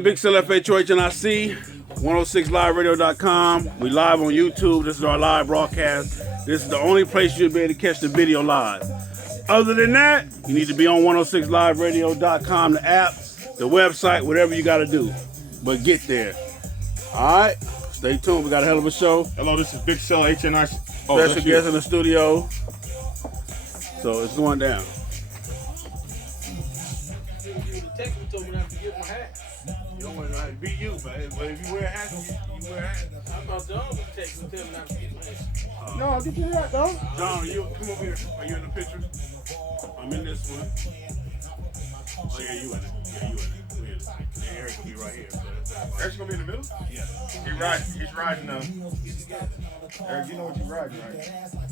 Big CLFHOHNIC, 106liveradio.com. We live on YouTube. This is our live broadcast. This is the only place you'll be able to catch the video live. Other than that, you need to be on 106liveradio.com, the app, the website, whatever you got to do. But get there. All right? Stay tuned. We got a hell of a show. Hello, this is Big Cell HNI. Special guest in the studio. So it's going down. You don't want to beat you, man. But if you wear a hat, you wear a hat. I'm about to text and tell me not to get my hat. No, get your hat, though. John, you come over here. Are you in the picture? I'm in this one. Oh yeah, you in it. Yeah, you in it. We in it. Yeah, Eric will be right here. Eric's gonna be in the middle? Yeah. He's riding. Eric, you know what you're riding, right?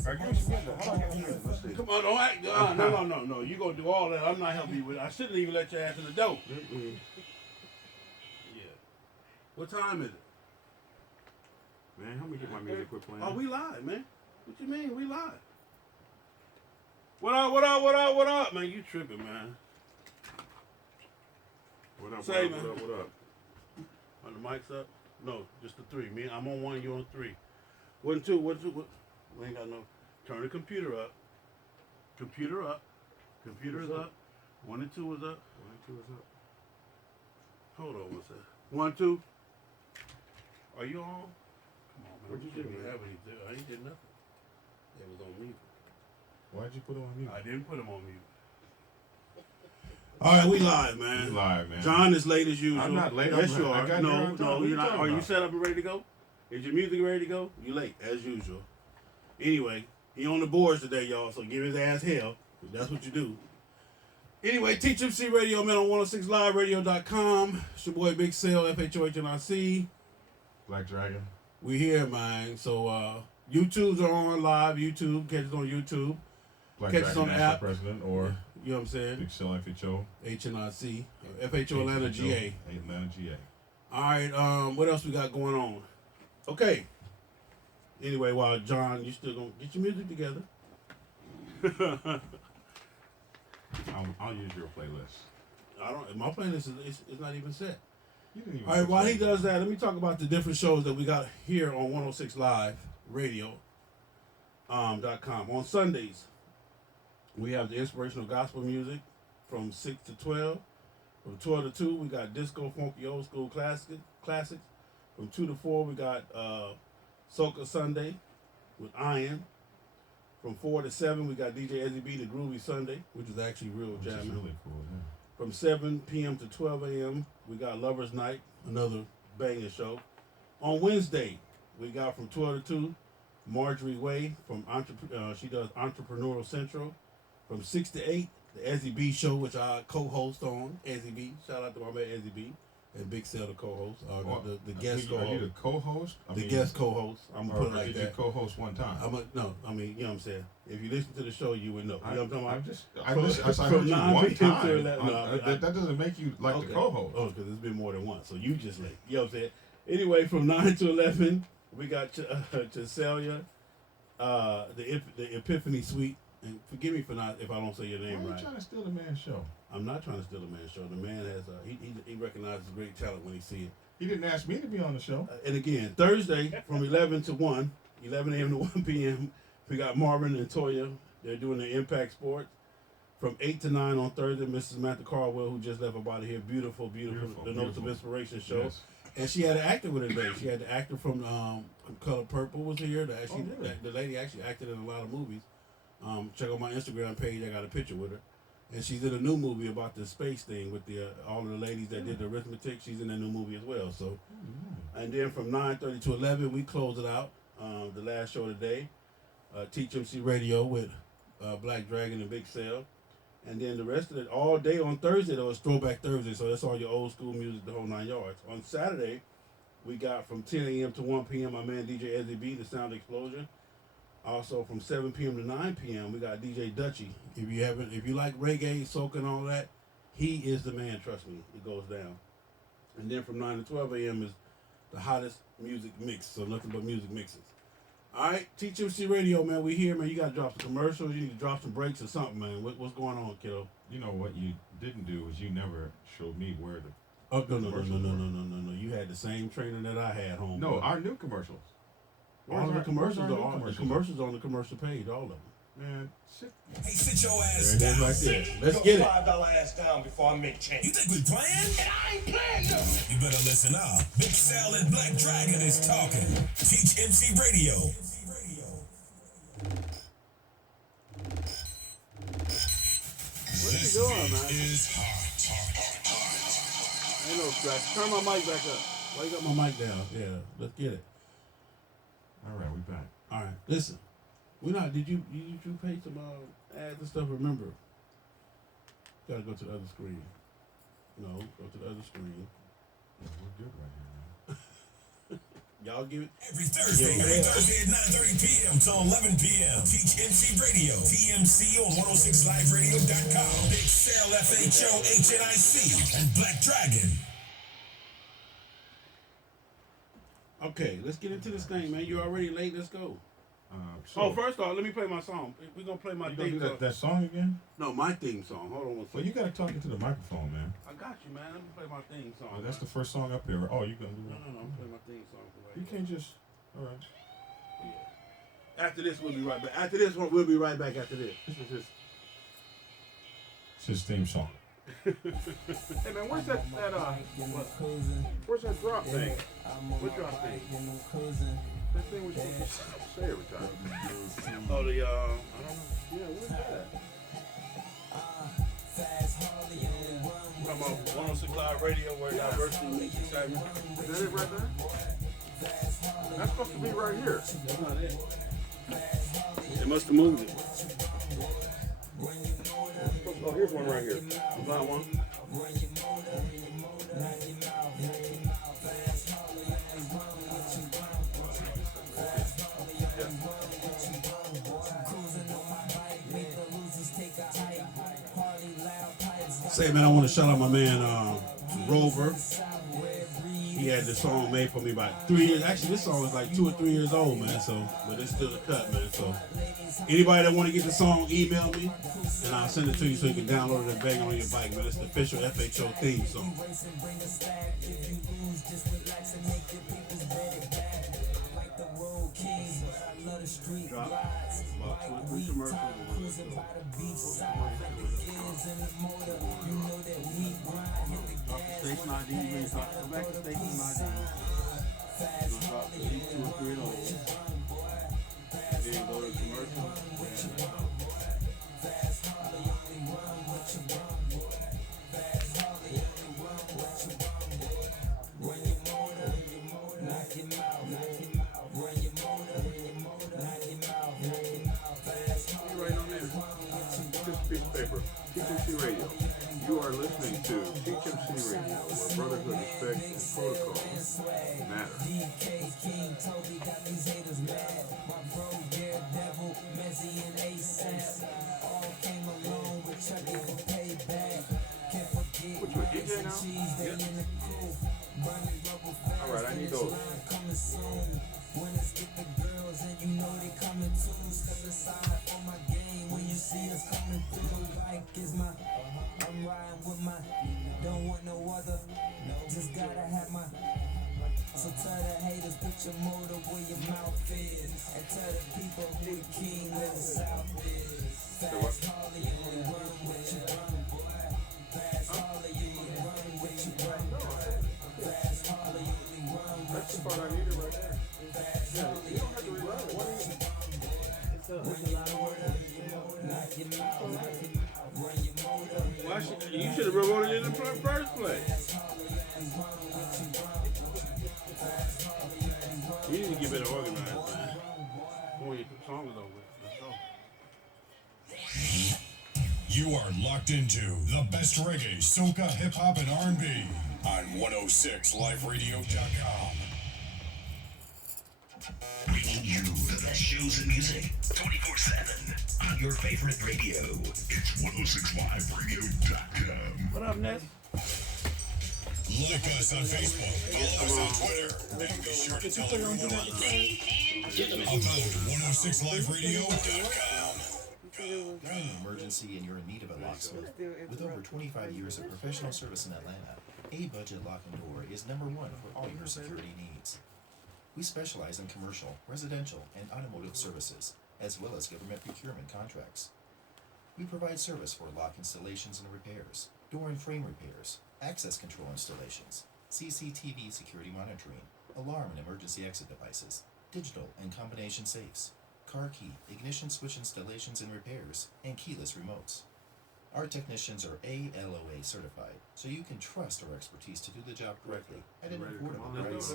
Eric, give me some window. How do I get in the middle? Let's see. Come on, don't act. No. You gonna do all that? I'm not helping you with it. I shouldn't even let your ass in the door. What time is it? Man, help me get my music quit playing. Oh, we live, man. What you mean? We live. What up, man? You tripping, man. What up, Say, what man. up? Are the mics up? No, just the three. Me, I'm on one, you on three. One, two. We ain't got no. Turn the computer up. Computer up. Computer's up. 1 and 2 is up. 1 and 2 is up. Hold on one second. 1, 2. Are you on? Come on, man. What'd you do, man? I ain't did nothing. It was on mute. Why'd you put it on mute? I didn't put him on mute. All right, we live, man. We live, man. John is late as usual. I'm not late. Yes, I'm you not. are. I got No, here on time. What you're you not. talking Are you about? set up and ready to go? Is your music ready to go? You late, as usual. Anyway, he on the boards today, y'all, so give his ass hell. That's what you do. Anyway, Teach MC Radio, man, on 106liveradio.com. It's your boy Big Cell, FHOHNIC. Black Dragon. We here, man. So, YouTubes are on live. YouTube, catch us on YouTube. Black Catch us Dragon on the National app. President, or You know what I'm saying? Big Cell FHO. HNIC. FHO Atlanta GA. Atlanta GA. All right, what else we got going on? Okay. Anyway, while John, you still gonna get your music together. I'll use your playlist. My playlist is not even set. You didn't even All right, while he say does that, let me talk about the different shows that we got here on 106 Live Radio .com. On Sundays, we have the inspirational gospel music from 6 to 12. From 12 to 2, we got disco, funky, old school classics. From 2 to 4, we got Soca Sunday with Iron. From 4 to 7, we got DJ Ezzy B, the Groovy Sunday, which is actually real Which is jamming. really cool, yeah. From 7 p.m. to 12 a.m., we got Lover's Night, another banger show. On Wednesday, we got from 12 to 2, Marjorie Way from she does Entrepreneurial Central. From 6 to 8, the Ezzy B Show, which I co-host on. Ezzy B, shout out to my man Ezzy B, and Big Cell, the co-host, the guest co-host. Are you the co-host? Guest co-host. I'm gonna put it like did that. you co-host one time? You know what I'm saying? If you listen to the show, you would know. You know what I'm talking about? I heard from you 9 one p.m. time. to 11. No, that doesn't make you like the co-host. Oh, because it's been more than once. So you just late. You know what I'm saying? Anyway, from 9 to 11, we got Chesalia, the Epiphany Suite. And forgive me if I don't say your name Why are right. you trying to steal the man's show? I'm not trying to steal the man's show. The man has he recognizes great talent when he sees it. He didn't ask me to be on the show. And again, Thursday from 11 to 1, 11 a.m. to 1 p.m., we got Marvin and Toya. They're doing the Impact Sports. From 8 to 9 on Thursday, Mrs. Samantha Carwell, who just left up out of here, beautiful, the Notes of Inspiration show. Yes. And she had an actor with her today. She had the actor from Color Purple was here. Really? The lady actually acted in a lot of movies. Check out my Instagram page. I got a picture with her. And she's in a new movie about the space thing with all of the ladies that did the arithmetic. She's in that new movie as well. So, and then from 9:30 to 11, we close it out. The last show of the day, Teach MC Radio with Black Dragon and Big Cell. And then the rest of it, all day on Thursday, though, is Throwback Thursday. So that's all your old school music, the whole 9 yards. On Saturday, we got from 10 a.m. to 1 p.m. my man DJ Ezzy B, the Sound Explosion. Also from 7 p.m. to 9 p.m. we got DJ Dutchy. If you like reggae, soca, and all that, he is the man. Trust me, it goes down. And then from 9 to 12 a.m. is the hottest music mix. So nothing but music mixes. All right, Teach MC Radio, man. We here, man. You got to drop some commercials. You need to drop some breaks or something, man. What's going on, kiddo? You know what you didn't do is you never showed me where to Oh no! You had the same trainer that I had home. No, our new commercials. All the commercials where's our are new the commercials on the commercial page. All of them. Man, shit. Hey, sit your ass There it down. is right there. Let's get it. $5 ass down before I make change. You think we playing? And I ain't playing no. You better listen up. Big Sal and Black Dragon is talking. Teach MC Radio. What are you doing, man? Is hot. Ain't no scratch. Turn my mic back up. Why you got my mic down? Yeah, let's get it. All right, we back. All right, listen. We're not. Did you pay some ads and stuff? Remember, gotta go to the other screen. No, go to the other screen. Yeah, we're good right here, man. Y'all give it. Every Thursday at 9:30 p.m. till 11 p.m. Teach MC Radio. TMC on 106liveradio.com. Big Sal FHO HNIC and Black Dragon. Okay, let's get into this thing, man. You're already late. Let's go. So, First off, let me play my song. We're gonna play my you gonna theme do song. that song again? No, my theme song. Hold on one Well, second. you gotta talk into the microphone, man. I got you, man. Let me play my theme song. Oh, that's the first song up here. Oh, you gonna do No, that? I'm playing my theme song. You can't just. All right. After this, we'll be right back. After this one, we'll be right back. After this. This is It's his theme song. Hey man, where's that where's that drop thing? What drop thing? That thing we're supposed to say every time. Oh, the I don't know. Yeah, where's that? Talking about 106 Live Radio where diversity meets excitement. Is that it right there? That's supposed to be right here. That's not it. They must have moved it. Oh, here's one right here. Is that one? Say, man, I want to shout out my man Rover. He had this song made for me about 3 years. Actually, this song is like 2 or 3 years old, man. So, but it's still a cut, man. So, anybody that want to get the song, email me, and I'll send it to you so you can download it and bang it on your bike, man. It's the official FHO theme song. Drop about 2 or 3 commercials. Station ID, you ready to talk? Go back to station ID. You're gonna drop at least 2 or 3 of those. And then go to commercial. Right on there. Just a piece of paper. TMC Radio. You are listening to TMC Radio, where brotherhood, respect, and protocol matter. What you a DJ now? Yeah. All right, I need those. I'm riding with my, don't want no other, just gotta have my, so tell the haters, put your motor where your mouth is, and tell the people who the king of the south is. Fast Harley, you will run with your run, boy. Fast Harley, you will run with your run, boy. Fast Harley, you will run with That's the part I needed right there. Fast Harley, you will run with your run, boy. Run your motor, knock your mouth, run your motor. Why you should have wrote it in the first place. You need to get better organized, man. Before your song is over. Let's go. You are locked into the best reggae, soca, hip hop, and R&B on 106liveradio.com. Bringing you the best shows and music 24/7 on your favorite radio. It's 106liveradio.com. What up, Ness? Like us on Facebook, follow us on Twitter, and be sure to tell everyone about 106liveradio.com. You're in an emergency and you're in need of a locksmith. With over 25 years of professional service in Atlanta, A Budget Lock and Door is #1 for all your security needs. We specialize in commercial, residential, and automotive services, as well as government procurement contracts. We provide service for lock installations and repairs, door and frame repairs, access control installations, CCTV security monitoring, alarm and emergency exit devices, digital and combination safes, car key, ignition switch installations and repairs, and keyless remotes. Our technicians are ALOA certified, so you can trust our expertise to do the job correctly at an affordable price.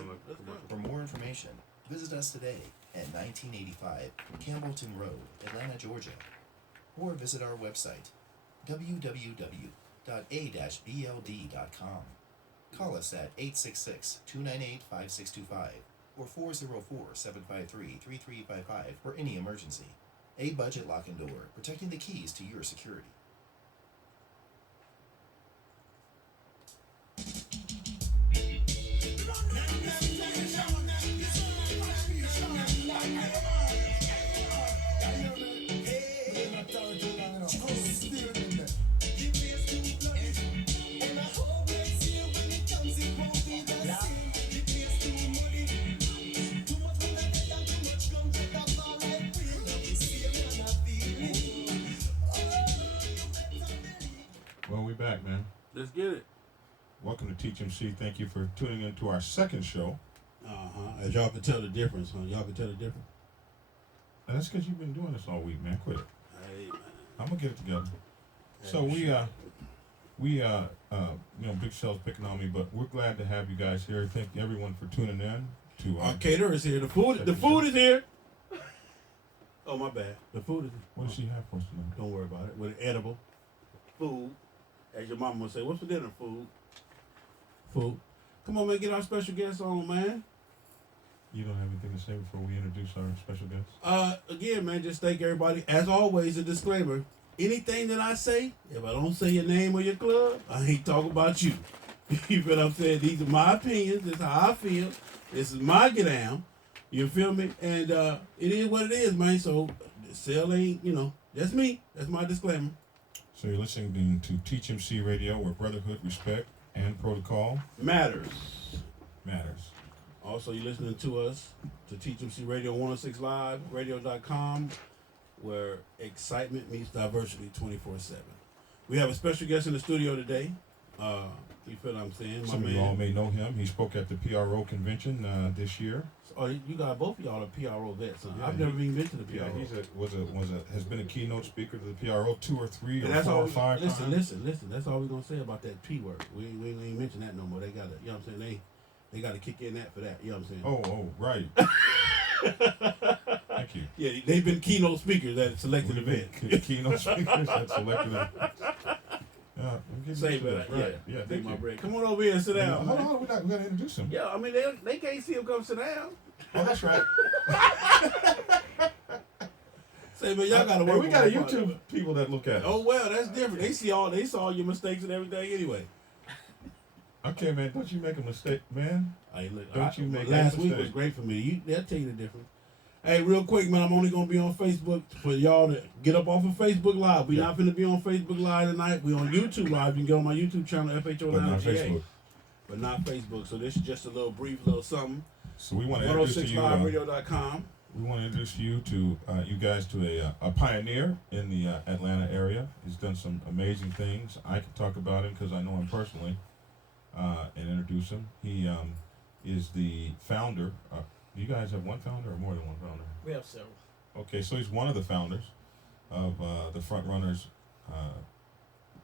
For more information, visit us today at 1985 Campbellton Road, Atlanta, Georgia, or visit our website, www.a-bld.com. Call us at 866-298-5625 or 404-753-3355 for any emergency. A Budget Lock and Door, protecting the keys to your security. Well, we back, man. Let's get it. Welcome to Teach MC. Thank you for tuning in to our second show. As y'all can tell the difference, huh? Y'all can tell the difference. And that's because you've been doing this all week, man. Quit it. Hey, man. I'm gonna get it together. So Big Shell's picking on me, but we're glad to have you guys here. Thank everyone for tuning in to Our caterer is here. The food is here. Oh, my bad. The food is here. What does she have for us tonight? Don't worry about it. With edible food. As your mama would say, what's for dinner? Food. Food. Come on, man, get our special guest on, man. You don't have anything to say before we introduce our special guest? Again, man, just thank everybody. As always, a disclaimer. Anything that I say, if I don't say your name or your club, I ain't talking about you. You feel what I'm saying? These are my opinions. This is how I feel. This is my get down. You feel me? And it is what it is, man. So, sale ain't, that's me. That's my disclaimer. So you're listening to Teach MC Radio, where brotherhood, respect, and protocol matters. Also, you're listening to us to Teach MC Radio 106 Live, radio.com, where excitement meets diversity 24/7. We have a special guest in the studio today. You feel what I'm saying? Some of you all may know him. He spoke at the PRO convention this year. Oh, you got both of y'all are PRO vets, huh? Yeah, I've never even been to the PRO. Yeah, has been a keynote speaker to the PRO 2 or 3 or that's 4 all or 5 times. Listen. That's all we're gonna say about that P word. We ain't mention that no more. They gotta, you know what I'm saying? They gotta kick in that for that. You know what I'm saying? Oh, right. Thank you. Yeah, they've been keynote speakers at selected events. Keynote speakers at selected events. Say that. Right. Yeah. Take my break. Come on over here and sit down. Hold on, we gotta introduce him. Yeah, I mean they can't see him come sit down. Oh, that's right. Say, man, y'all gotta work. We got a YouTube people that look at us. Oh well, that's different. They saw all your mistakes and everything anyway. Okay, man, don't you make a mistake, man. Last week was great for me. They'll tell you the difference. Hey, real quick, man, I'm only going to be on Facebook for y'all to get up off of Facebook Live. We're not going to be on Facebook Live tonight. We're on YouTube Live. You can go on my YouTube channel, FHO Lounge GA. But not Facebook. So this is just a brief little something. So we want to introduce you 106liveradio.com. We want to introduce you to you guys to a pioneer in the Atlanta area. He's done some amazing things. I can talk about him because I know him personally and introduce him. He is the founder. Do you guys have one founder or more than one founder? We have several. Okay, so he's one of the founders of the Front Runners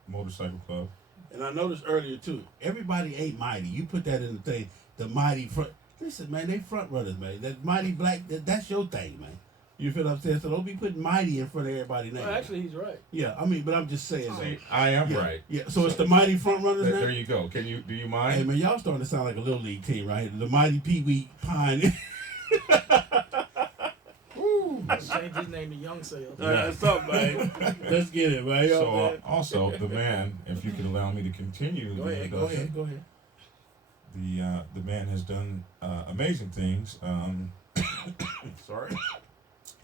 Motorcycle Club. And I noticed earlier, too, everybody ain't mighty. You put that in the thing, the mighty front. Listen, man, they front runners, man. That mighty black, that's your thing, man. You feel what I'm saying? So don't be putting mighty in front of everybody's name. Well, actually, he's right. Yeah, I mean, but I'm just saying. See, I am right. Yeah, so it's the mighty front runners now? There you go. Do you mind? Hey, man, y'all starting to sound like a little league team, right? The mighty Pee Wee Pine. Change his name to Young Sales. That's up, man. Let's get it, man. So, also, the man, if you could allow me to continue. Go ahead. The man has done amazing things. Sorry.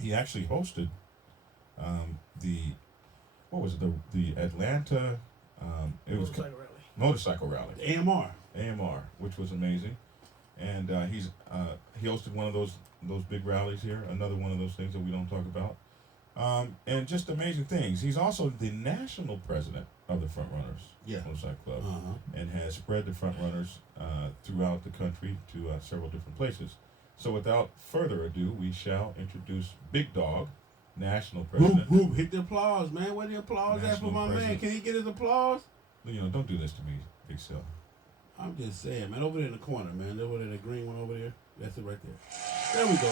He actually hosted the Atlanta. It was Motorcycle rally. motorcycle rally. The AMR, which was amazing, and he hosted one of those big rallies here. Another one of those things that we don't talk about, and just amazing things. He's also the national president of the Front Runners Motorcycle Club, and has spread the Front Runners throughout the country to several different places. So without further ado, we shall introduce Big Dog, national president. Whoop, whoop, hit the applause, man. Where the applause at for National my man? president. Can he get his applause? You know, don't do this to me, Big Sil. I'm just saying, man. Over there in the corner, man. Over there, the green one over there. That's it right there. There we go.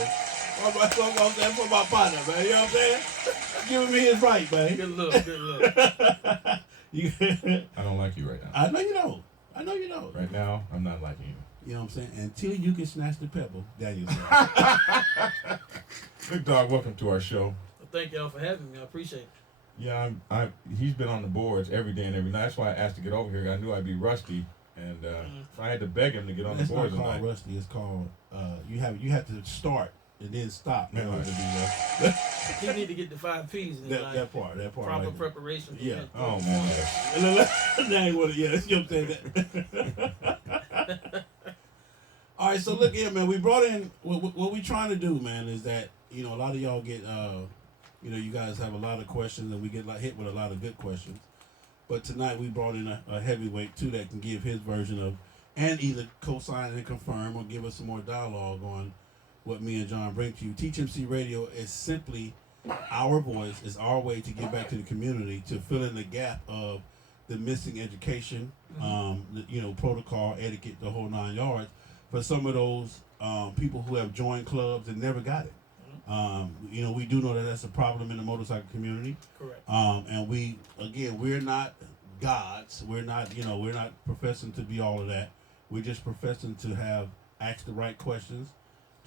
All right, so I'm saying for my partner, man. You know what I'm saying? Giving me his right, man. Good look, good look. I don't like you right now. I know you don't. I know you don't. Right now, I'm not liking you. You know what I'm saying? Until you can snatch the pebble, Daniel said. Big Dog, welcome to our show. Well, thank y'all for having me. I appreciate it. Yeah, he's been on the boards every day and every night. That's why I asked to get over here. I knew I'd be rusty, and if I had to beg him to get on the It's not boards called tonight. rusty. It's called you have to start and then stop in Man, order to be rusty. You need to get the 5 P's in life. that part Proper right there. preparation. For Yeah. that. Oh man, yes. Now you want to, yeah, you know what I'm saying? All right, so look here, man. We brought in what we trying to do, man, is that a lot of y'all get, you guys have a lot of questions, and we get hit with a lot of good questions. But tonight we brought in a heavyweight too that can give his version of, and either co-sign and confirm or give us some more dialogue on what me and John bring to you. Teach MC Radio is simply our voice, is our way to give back to the community, to fill in the gap of the missing education, protocol, etiquette, the whole 9 yards, for some of those people who have joined clubs and never got it. We do know that that's a problem in the motorcycle community. Correct. And we're not gods. We're not professing to be all of that. We're just professing to have asked the right questions,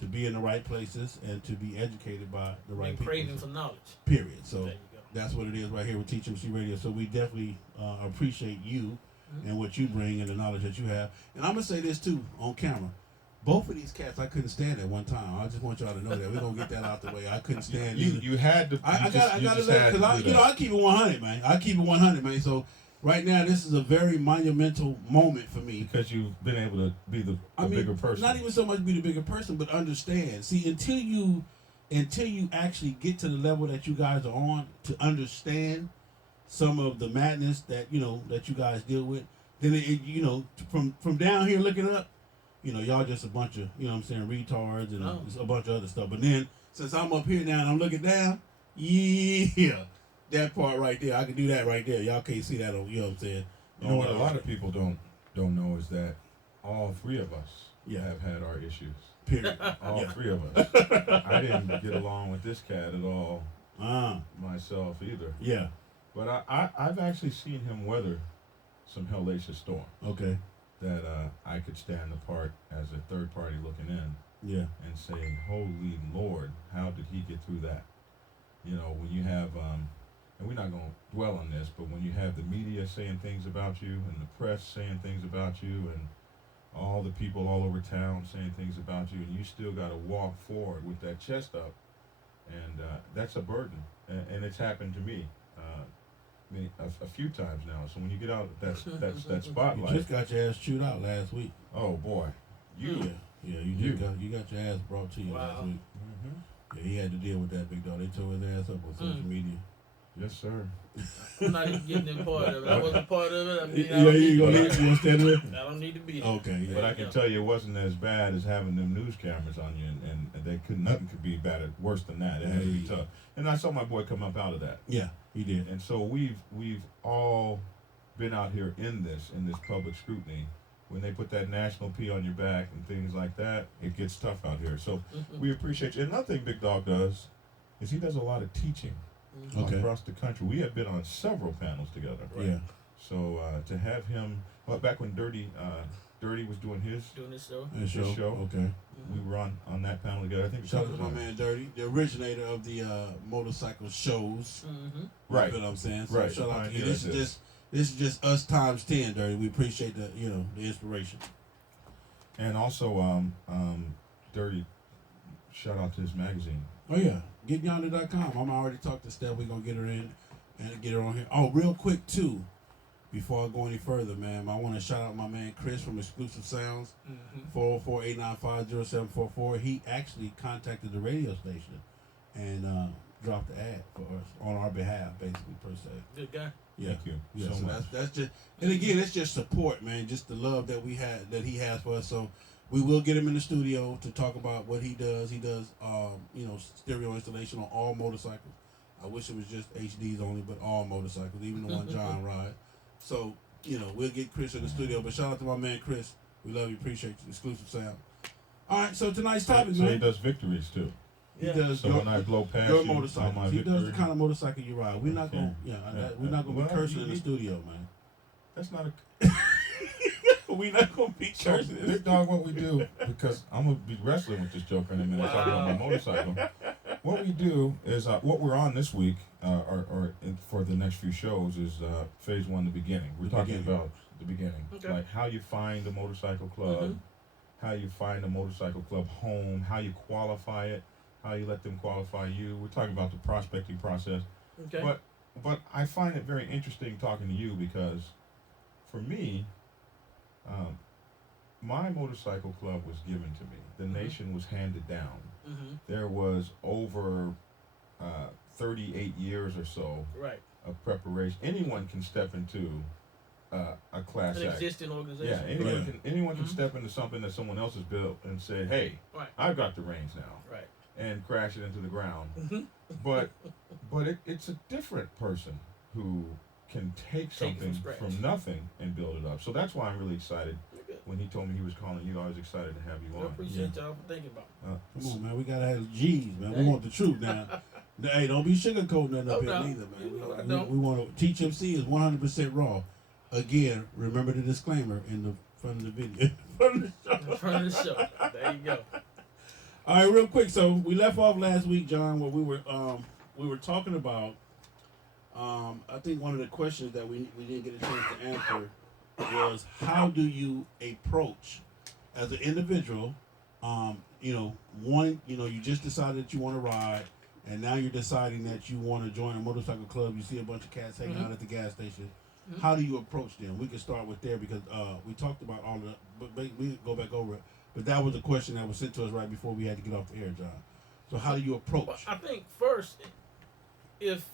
to be in the right places, and to be educated by the right people. Craving for knowledge. Period. So There you go. that's what it is right here with Teach MC Radio. So we definitely appreciate you and what you bring and the knowledge that you have. And I'm gonna say this too on camera. Both of these cats I couldn't stand at one time. I just want y'all to know that. We're gonna get that out the way. I couldn't stand either. You had to. I gotta let, because I keep it 100, man. I keep it 100, man. So right now, this is a very monumental moment for me. Because you've been able to be the bigger person. Not even so much be the bigger person, but understand. See, until you actually get to the level that you guys are on to understand some of the madness that that you guys deal with, then from down here looking up, y'all just a bunch of retards and just a bunch of other stuff. But then since I'm up here now and I'm looking down, yeah. That part right there, I can do that right there. Y'all can't see that on, you know what I'm saying? You know what a lot of people don't know is that all three of us have had our issues. Period. All three of us. I didn't get along with this cat at all myself either. Yeah. But I've actually seen him weather some hellacious storms. Okay. That I could stand apart as a third party looking in. Yeah. And saying, holy Lord, how did he get through that? When you have and we're not going to dwell on this, but when you have the media saying things about you and the press saying things about you and all the people all over town saying things about you, and you still got to walk forward with that chest up, and that's a burden, and it's happened to me a few times now. So when you get out that spotlight, You just got your ass chewed out last week. oh boy, Yeah, you got your ass brought to you last week. Mm-hmm. Yeah, he had to deal with that, big dog. They tore his ass up on social media. Yes, sir. I'm not even getting in part of it. I wasn't part of it. I mean, You gonna stand with? I don't need to be there. Okay, yeah. But I can tell you, it wasn't as bad as having them news cameras on you, and nothing could be worse than that. It had to be tough. And I saw my boy come up out of that. Yeah, he did. And so we've all been out here in this public scrutiny. When they put that national P on your back and things like that, it gets tough out here. So we appreciate you. And another thing Big Dog does is he does a lot of teaching across the country. We have been on several panels together. Right? Yeah. So to have him, back when Dirty was doing his show. Okay. We were on that panel together. I think Shout out to my man Dirty, the originator of the motorcycle shows. Right. You know what I'm saying? So right. shout out to you. Yeah, This is just us times 10, Dirty. We appreciate the inspiration. And also, Dirty, shout out to his magazine. Oh yeah, getyonder.com. I'm already talked to Steph. We're gonna get her in and get her on here. Oh, real quick too, before I go any further, man, I want to shout out my man Chris from Exclusive Sounds, Mm-hmm. 404-895-0744. He actually contacted the radio station and dropped the ad for us on our behalf, basically, per se. Good guy. Yeah. Thank you Yeah, so so much. that's just, and again, it's just support, man. Just the love that that he has for us. So we will get him in the studio to talk about what he does. He does, stereo installation on all motorcycles. I wish it was just HDs only, but all motorcycles, even the one John ride. So we'll get Chris in the studio. But shout out to my man Chris. We love you, appreciate you. Exclusive Sound. All right, so tonight's topic, So man. he does victories too. He does So when I blow past your you on motorcycle. my He victory, does the kind of motorcycle you ride. We're not Okay. gonna, we're not gonna Well, be cursing you in the need- studio, man. that's not a. We're not gonna be So, cursing. big dog, what we do, because I'm gonna be wrestling with this joker in a minute, talking about my motorcycle. What we do is what we're on this week, for the next few shows, is phase one, the beginning. We're The talking beginning. about the beginning, Okay. like how you find a motorcycle club, Mhm. how you find a motorcycle club home, how you qualify it, how you let them qualify you. We're talking about the prospecting process. Okay. But I find it very interesting talking to you because, for me, my motorcycle club was given to me. The nation was handed down. Mm-hmm. There was over 38 years or so Right. of preparation. Anyone can step into a class An act. existing organization. Yeah, anyone Right. can Mhm. step into something that someone else has built and say, "Hey, Right. I've got the reins now," Right. and crash it into the ground. Mm-hmm. But it's a different person who can take Take it from something scratch. from nothing and build it up. So that's why I'm really excited. You're good. When he told me he was calling you, I was excited to have you I on. appreciate y'all for thinking about me. Come on, man. We gotta have G's, man. We Hey. want the truth now. Hey, don't be sugarcoating nothing up No, here no. neither, man. You know I We, don't. we want to teach MC is 100% raw. Again, remember the disclaimer in the front of the video. front of the show. In front of the show. There you go. All right, real quick. So we left off last week, John, where we were talking about. I think one of the questions that we didn't get a chance to answer was how do you approach as an individual? You just decided that you want to ride, and now you're deciding that you want to join a motorcycle club. You see a bunch of cats hanging out at the gas station. Mhm. How do you approach them? We can start with there because we talked about all the, but we go back over it. But that was a question that was sent to us right before we had to get off the air, John. So how do you Well, approach? I think first, if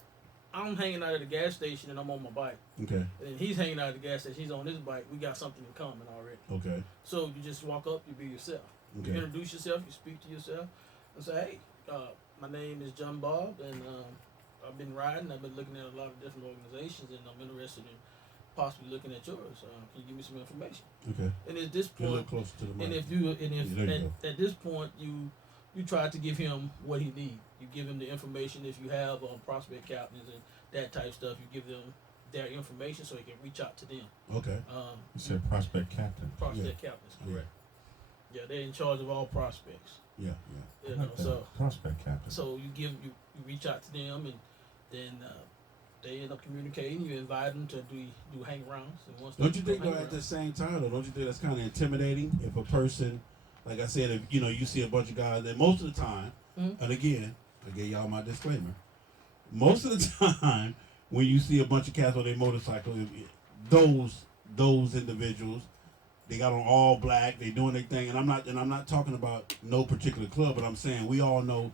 I'm hanging out at the gas station and I'm on my bike, Okay, and he's hanging out at the gas station, he's on his bike, we got something in common already. okay, So you just walk up, you be yourself. You okay, introduce yourself, you speak to yourself, and say, hey, my name is John Bob, and I've been riding, I've been looking at a lot of different organizations, and I'm interested in possibly looking at yours. Can you give me some information? okay. And at this Get a little point, closer to the mic. and if you There you at this point you try to give him what he needs. You give him the information if you have prospect captains and that type of stuff. You give them their information so he can reach out to them. Okay, You said prospect captain. Prospect captains, correct? Yeah, they're in charge of all prospects. yeah. You know, so Prospect captain. so you reach out to them, and then they end up communicating. You invite them to do hang rounds, and once Don't they you do think though hang at the rounds- same time though, don't you think that's kind of intimidating if a person, like I said, if you see a bunch of guys that most of the time, Mhm. and again, I gave y'all my disclaimer. Most of the time, when you see a bunch of cats on their motorcycle, those individuals, they got on all black, they doing their thing, and I'm not talking about no particular club, but I'm saying we all know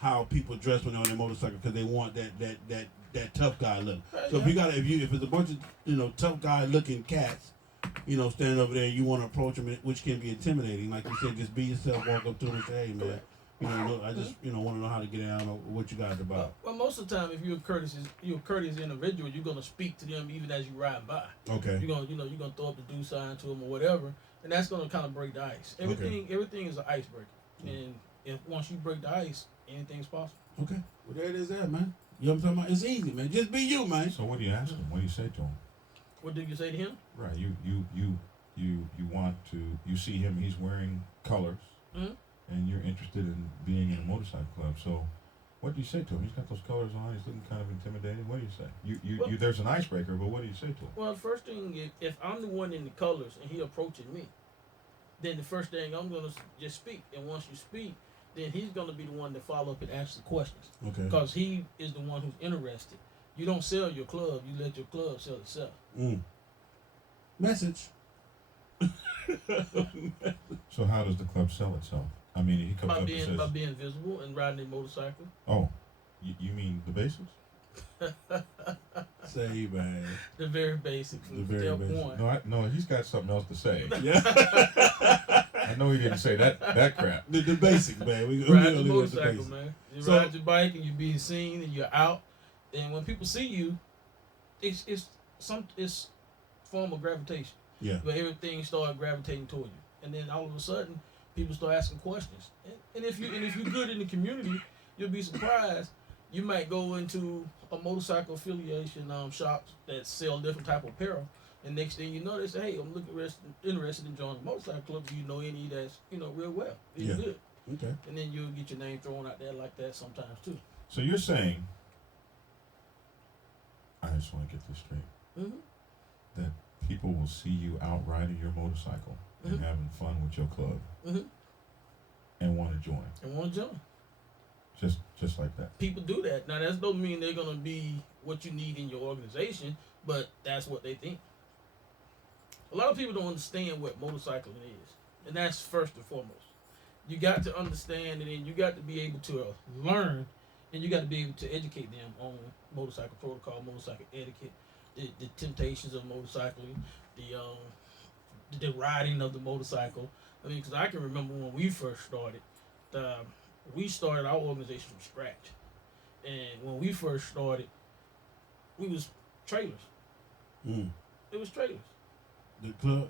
how people dress when they're on their motorcycle because they want that tough guy look. So if it's a bunch of tough guy looking cats, standing over there, and you want to approach them, which can be intimidating. Like you said, just be yourself, walk up to them and say, "Hey, man, I just want to know how to get down or what you guys about." Well, most of the time, if you're a courteous individual, you're gonna speak to them even as you ride by. Okay. You're gonna throw up the do sign to them or whatever, and that's gonna kind of break the ice. Everything is an icebreaker, and if once you break the ice, anything's possible. Okay. Well, there it is, there, man. You know what I'm talking about? It's easy, man. Just be you, man. So what do you ask him? What do you say to him? What do you say to him? Right. You want to. You see him. He's wearing colors, Mhm. and you're interested in being in a motorcycle club. So, what do you say to him? He's got those colors on. He's looking kind of intimidating. What do you say? Well- There's an icebreaker, but what do you say to him? Well, the first thing, if I'm the one in the colors and he approaching me, then the first thing I'm gonna just speak. And once you speak, then he's gonna be the one to follow up and ask the questions Okay. because he is the one who's interested. You don't sell your club; you let your club sell itself. Mm. Message. So how does the club sell itself? I mean, he comes By up being and by says, being visible and riding a motorcycle. "Oh, you mean the basics?" Say, man. The very basics. The very Step basics. one. No, he's got something else to say. Yeah. I know he didn't say that crap. The basics, man. We Ride the only want the motorcycle, basics. man. You So- ride your bike and you're being seen and you're out, and when people see you, it's form of gravitation. Yeah. But everything started gravitating toward you, and then all of a sudden, people start asking questions. And if you're good in the community, you'll be surprised. You might go into a motorcycle affiliation shops that sell different type of apparel, and next thing you know, they say, "Hey, I'm interested in joining the motorcycle club. Do you know any that's real well, really Yeah. good?" Okay. And then you'll get your name thrown out there like that sometimes too. So you're saying, I just want to get this straight, that people will see you out riding your motorcycle and having fun with your club and want to join, And want to join. just like that. People do that. Now that don't mean they're gonna be what you need in your organization, but that's what they think. A lot of people don't understand what motorcycling is, and that's first and foremost. You got to understand, and then you got to be able to learn, and you got to be able to educate them on motorcycle protocol, motorcycle etiquette, the temptations of motorcycling, the riding of the motorcycle. I mean, because I can remember when we first started, we started our organization from scratch, and when we first started, we was trailers. Mm. It was trailers. The club.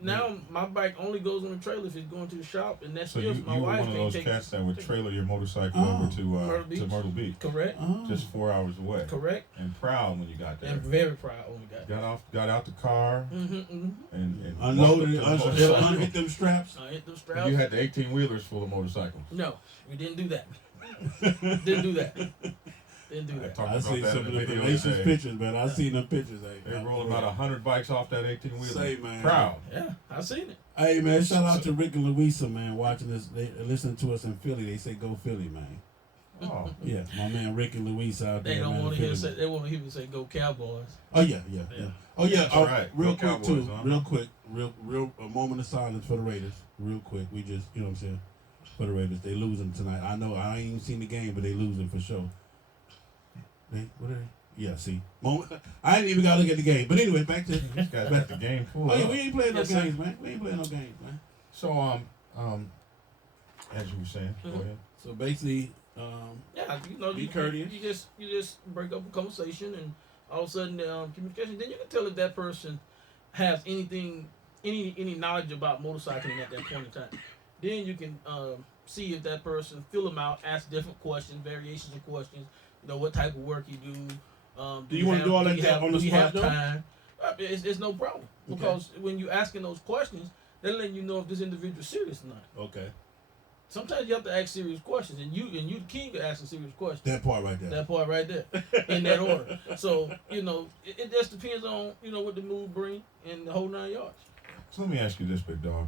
Now my bike only goes on the trailer if it's going to the shop, and that's So if you my were wife one of can't those take cats that would trailer your motorcycle Oh. over to Myrtle Beach, Correct. Oh. just 4 hours away. Correct. And proud when you got there. And very proud when we got there. Got out the car Mm-hmm. and Unloaded it. walked up to the motorcycle. Hit them straps. I hit them straps. You had the 18-wheelers full of motorcycles. No, we didn't do that. Didn't do that. Didn't do that. talked I about seen that some in of the the video Relations today. pictures, man. I seen them pictures. They rolled about 100 bikes off that 18-wheeler. Say, man. Proud. Yeah, I seen it. Hey, man, shout out to Rick and Louisa, man, watching this. They listening to us in Philly. They say, go Philly, man. Oh, Yeah, my man Rick and Louisa out there, They don't man, want in to hear Philly. say. They want to hear me say, "Go Cowboys." Oh, yeah. Yeah. Oh, yeah. That's Oh, right. real Go quick, Cowboys, too. huh? Real quick. Real a moment of silence for the Raiders. Real quick. We just, you know what I'm saying? For the Raiders. They losing tonight. I know. I ain't even seen the game, but they losing for sure. What are they? Yeah, see. Moment. I didn't even got to look at the game. But anyway, back to. these guys got the game full. Oh, yeah, up. we ain't playing no Yes, sir. games, man. We ain't playing no games, man. So, as you were saying, go ahead. So basically, Yeah, Be you courteous. You just break up a conversation, and all of a sudden, communication. Then you can tell if that person has any knowledge about motorcycling at that point in time. Then you can see if that person fill them out, ask different questions, variations of questions. What type of work you do. Do you wanna do all that on the do you spot, have though? time? It's no problem Okay. because when you asking those questions, they're letting you know if this individual is serious or not. okay. Sometimes you have to ask serious questions, and you the king of asking serious questions. That part right there. That part right there, in that order. So it just depends on what the mood bring and the whole 9 yards. So let me ask you this, big dog.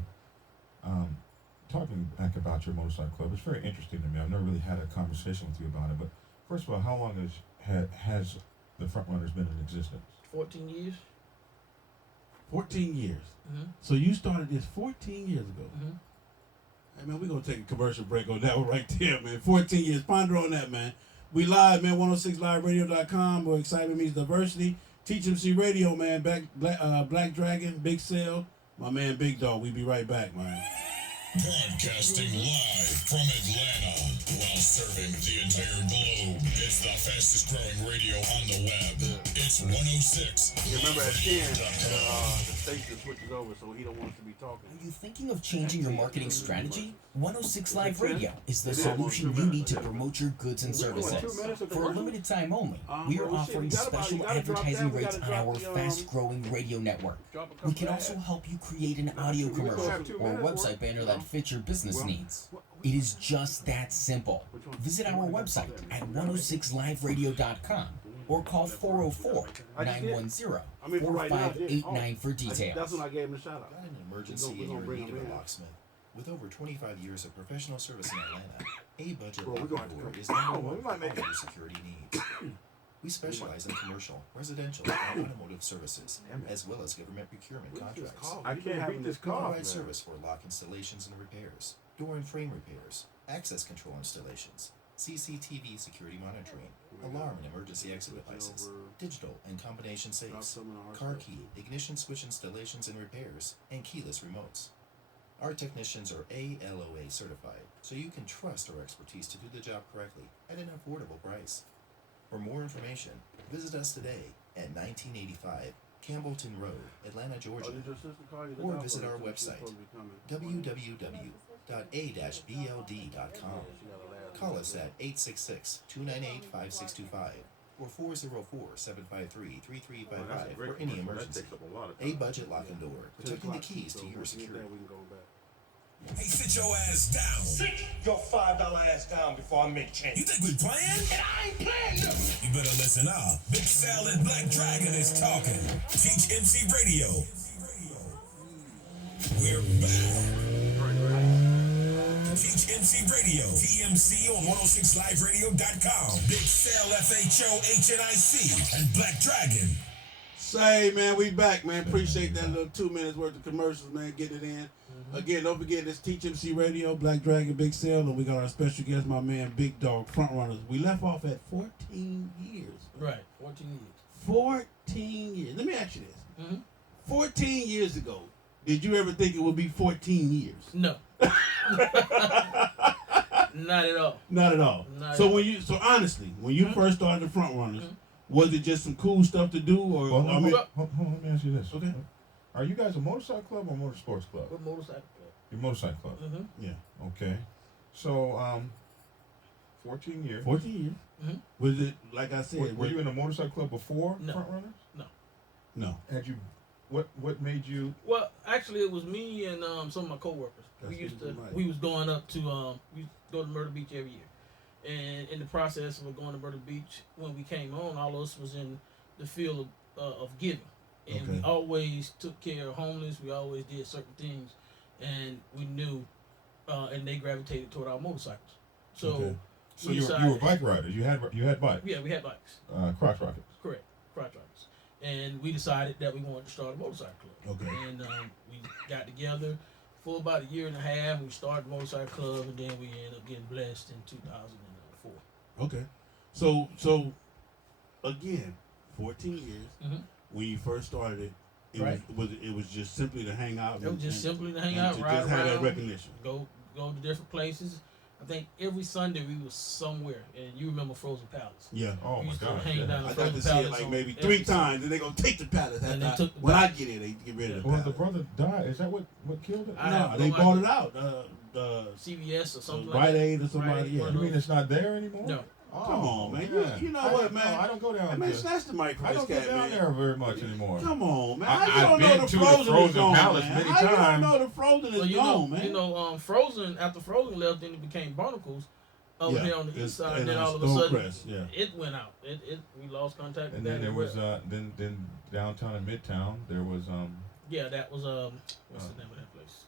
Talking back about your motorcycle club, it's very interesting to me. I've never really had a conversation with you about it. But first of all, how long has the Front Runners been in existence? 14 years. 14 years. Mm-hmm. So you started this 14 years ago. Mm-hmm. Hey, man, we're going to take a commercial break on that one right there, man. 14 years. Ponder on that, man. We live, man, 106liveradio.com, where excitement meets diversity. Teach MC Radio, man. Black Dragon, Big Sale, my man Big Dog. We be right back, man. Broadcasting live from Atlanta while serving the entire globe. It's the fastest growing radio on the web. It's 106. You remember at 10, the station switches over, so he don't want us to be talking. Are you thinking of changing your marketing strategy? 106 Live Radio is the solution you need to promote your goods and services. For a limited time only, we are offering special advertising rates on our fast-growing radio network. We can also help you create an audio commercial or a website banner that fits your business needs. It is just that simple. Visit our website at 106liveradio.com or call 404-910-4589 for details. That's when I gave him a shout out. Got an emergency We're and gonna you're bring in need him of a in. locksmith. With over 25 years of professional service in Atlanta, A Budget Bro, we're gonna have to Lockdoor come. is number We one might for make all your security needs. We specialize in commercial, residential, and automotive services, as well as government procurement contracts. I can't beat this We cough. provide service for lock installations and repairs, door and frame repairs, access control installations, CCTV security monitoring, alarm and emergency exit devices, digital and combination safes, car key, ignition switch installations and repairs, and keyless remotes. Our technicians are ALOA certified, so you can trust our expertise to do the job correctly at an affordable price. For more information, visit us today at 1985 Campbellton Road, Atlanta, Georgia, or visit our website, www.a-bld.com. Call us at 866-298-5625 or 404-753-3355 for any emergency. A Budget Lock and Door, protecting the keys to your security. Hey, sit your ass down. Sit your $5 ass down before I make change. You think we playing? And I ain't playing no. You better listen up. Big Sal and Black Dragon is talking. Teach MC Radio. We're back. Teach MC Radio. TMC on 106liveradio.com. Big Sal FHO HNIC and Black Dragon. Say, man, we back, man. Appreciate that little 2 minutes worth of commercials, man. Getting it in. Again, don't forget this Teach MC Radio, Black Dragon, Big Sale, and we got our special guest, my man, Big Dog, Frontrunners. We left off at 14 years. Right, 14 years. 14 years. Let me ask you this. 14 years ago, did you ever think it would be 14 years? No. Not at all. Not at all. So honestly, when you first started the Frontrunners, was it just some cool stuff to do, or Well, hold on, let me ask you this. Okay. Are you guys a motorcycle club or motorsports club? We're motorcycle club. You're a motorcycle club. Yeah. Okay. So, 14 years. 14 years. Was it, like I said, Were you in a motorcycle club before No. Frontrunners? No. Had you? What made you? Well, actually, it was me and some of my coworkers. We was going up to we go to Myrtle Beach every year, and in the process of going to Myrtle Beach, when we came on, all of us was in the field of giving, and we always took care of homeless. We always did certain things, and we knew, and they gravitated toward our motorcycles. So, so you were bike riders. You had bikes. Yeah, we had bikes. Crotch rockets. Correct, crotch rockets. And we decided that we wanted to start a motorcycle club. Okay. And we got together for about a year and a half. We started the motorcycle club, and then we ended up getting blessed in 2004. Okay. So again, 14 years. When you first started it, it was just simply to hang out. It was just simply to hang out, to ride just around, have that recognition. Go to different places. I think every Sunday we was somewhere, and you remember Frozen Palace. Yeah. Oh we my used to God. hang down I the got Frozen to see it Palace like on maybe every 3 times, and they gonna take the palace. And they took the when I palace. get it, they get rid of the Well, palace. the brother died. Is that what killed it? I have No, no they bought idea. it out. CVS or something like Rite that. Aid or somebody. Rite Aid, Yeah. one of You mean those. it's not there anymore? No. Oh, Come on, man. You know what, man? I don't go down Hey, man, there. snatch the mic from I this don't go cat, down man. there very much anymore. Come on, man. I've How you don't been know to the the Frozen is Frozen gone, Palace man? many How you times. don't know the Frozen is gone, man? Frozen, after Frozen left, then it became Barnacles over there on the east side, and then all of a sudden, it went out. We lost contact And with then that there as was well. then downtown and midtown there was Yeah, that was what's the name of that place?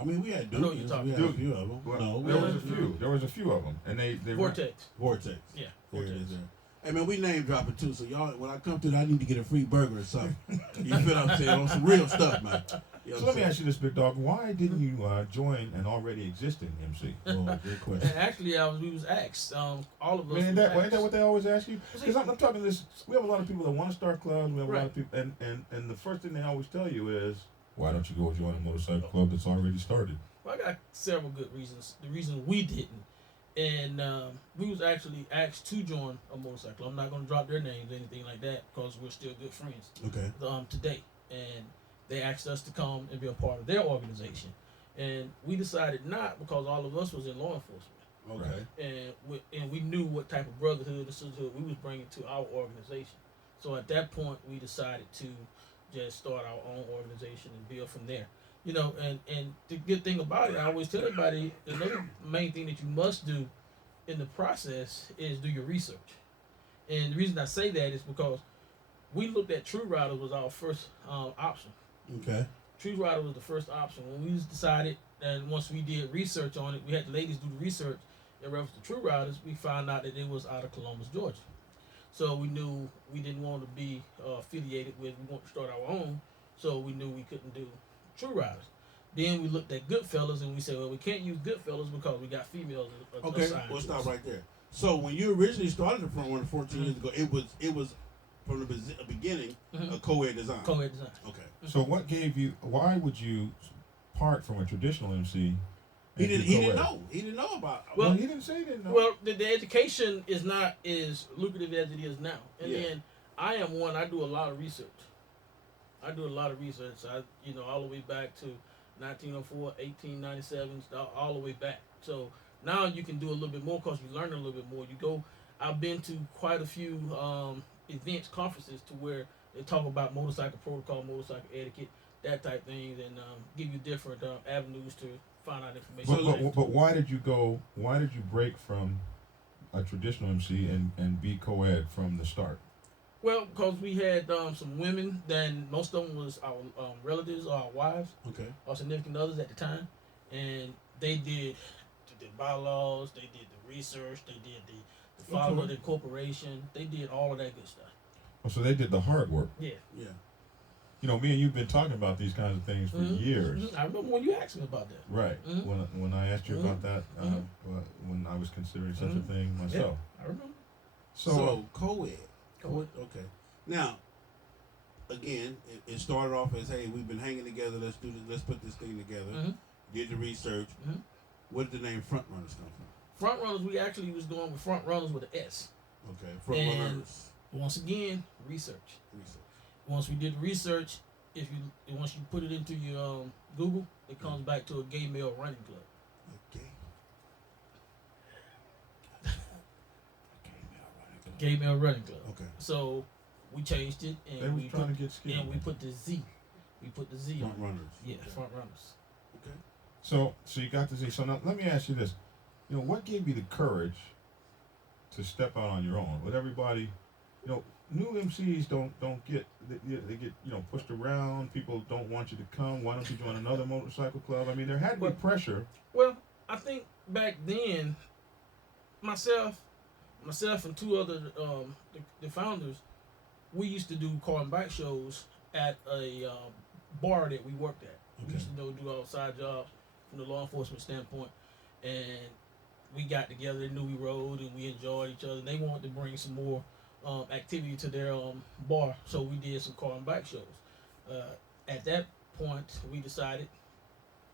I mean, we had I know what Dookies. you're talking We had a about. few of them. well, No, there was a few. There was a few of them, and they Vortex. Vortex. Yeah, There it Vortex. is there. Hey, man, we name dropping too, so y'all, when I come through, I need to get a free burger or something. You feel what I'm saying? On some real stuff, man. You know So what let me I'm ask you this, Big Dog. Why didn't you join an already existing MC? saying? Oh, good question. And actually, we was asked. All of us. Man, ain't was that asked. what they always ask you? Because I'm talking this. We have a lot of people that want to start clubs. We have a lot Right. of people, and the first thing they always tell you is, why don't you go join a motorcycle club that's already started? Well, I got several good reasons. The reason we didn't, and we was actually asked to join a motorcycle. I'm not going to drop their names or anything like that because we're still good friends. Okay. Today, and they asked us to come and be a part of their organization, and we decided not because all of us was in law enforcement, Okay. and we knew what type of brotherhood and sisterhood we was bringing to our organization. So at that point, we decided to just start our own organization and build from there. You know, and the good thing about it, I always tell everybody, another main thing that you must do in the process is do your research. And the reason I say that is because we looked at True Rider was our first option. Okay. True Rider was the first option. When we decided, and once we did research on it, we had the ladies do the research, in reference to True Riders, we found out that it was out of Columbus, Georgia. So we knew we didn't want to be affiliated with. We wanted to start our own. So we knew we couldn't do True Riders. Then we looked at Goodfellas and we said, well, we can't use Goodfellas because we got females. Okay, we'll stop right there. So when you originally started the Front Runner 14 years ago, it was from the beginning a co-ed design. Co-ed design. Okay. So what gave you? Why would you part from a traditional MC? He didn't know. He didn't know about. Well, he didn't say he didn't know. Well, the education is not as lucrative as it is now. And then I am one. I do a lot of research. I, all the way back to 1904, 1897, all the way back. So now you can do a little bit more because you learn a little bit more. I've been to quite a few events, conferences to where they talk about motorcycle protocol, motorcycle etiquette, that type things, and give you different avenues to find out information. But why did you go? Why did you break from a traditional MC and be co-ed from the start? Well, because we had some women, then most of them was our relatives or our wives, or significant others at the time, and they did the bylaws, they did the research, they did the follow the corporation, they did all of that good stuff. Oh, so they did the hard work. Yeah. You know, me and you've been talking about these kinds of things for years. I remember when you asked me about that. Right. When I asked you about that, when I was considering such a thing myself. Yeah, I remember. So co-ed. Okay. Now, again, it started off as, hey, we've been hanging together. Let's do this. Let's put this thing together. Did the research. Where did the name Front Runners come from? Front Runners, we actually was going with Front Runners with an S. Okay. Front Runners. Once again, research. Once we did research, once you put it into your Google, it comes back to a gay male running club. Gay male running club. Okay. So we changed it and we put the Z. We put the Z Front on. Runners. Yeah, Front Runners. Okay. So you got the Z. So now let me ask you this. You know, what gave you the courage to step out on your own? With everybody, new MCs don't get they get pushed around. People don't want you to come. Why don't you join another motorcycle club? I mean, there had to be pressure. Well, I think back then, myself and two other the founders, we used to do car and bike shows at a bar that we worked at. We used to do our side jobs from the law enforcement standpoint, and we got together. They knew we rode and we enjoyed each other. They wanted to bring some more activity to their bar, so we did some car and bike shows. At that point, we decided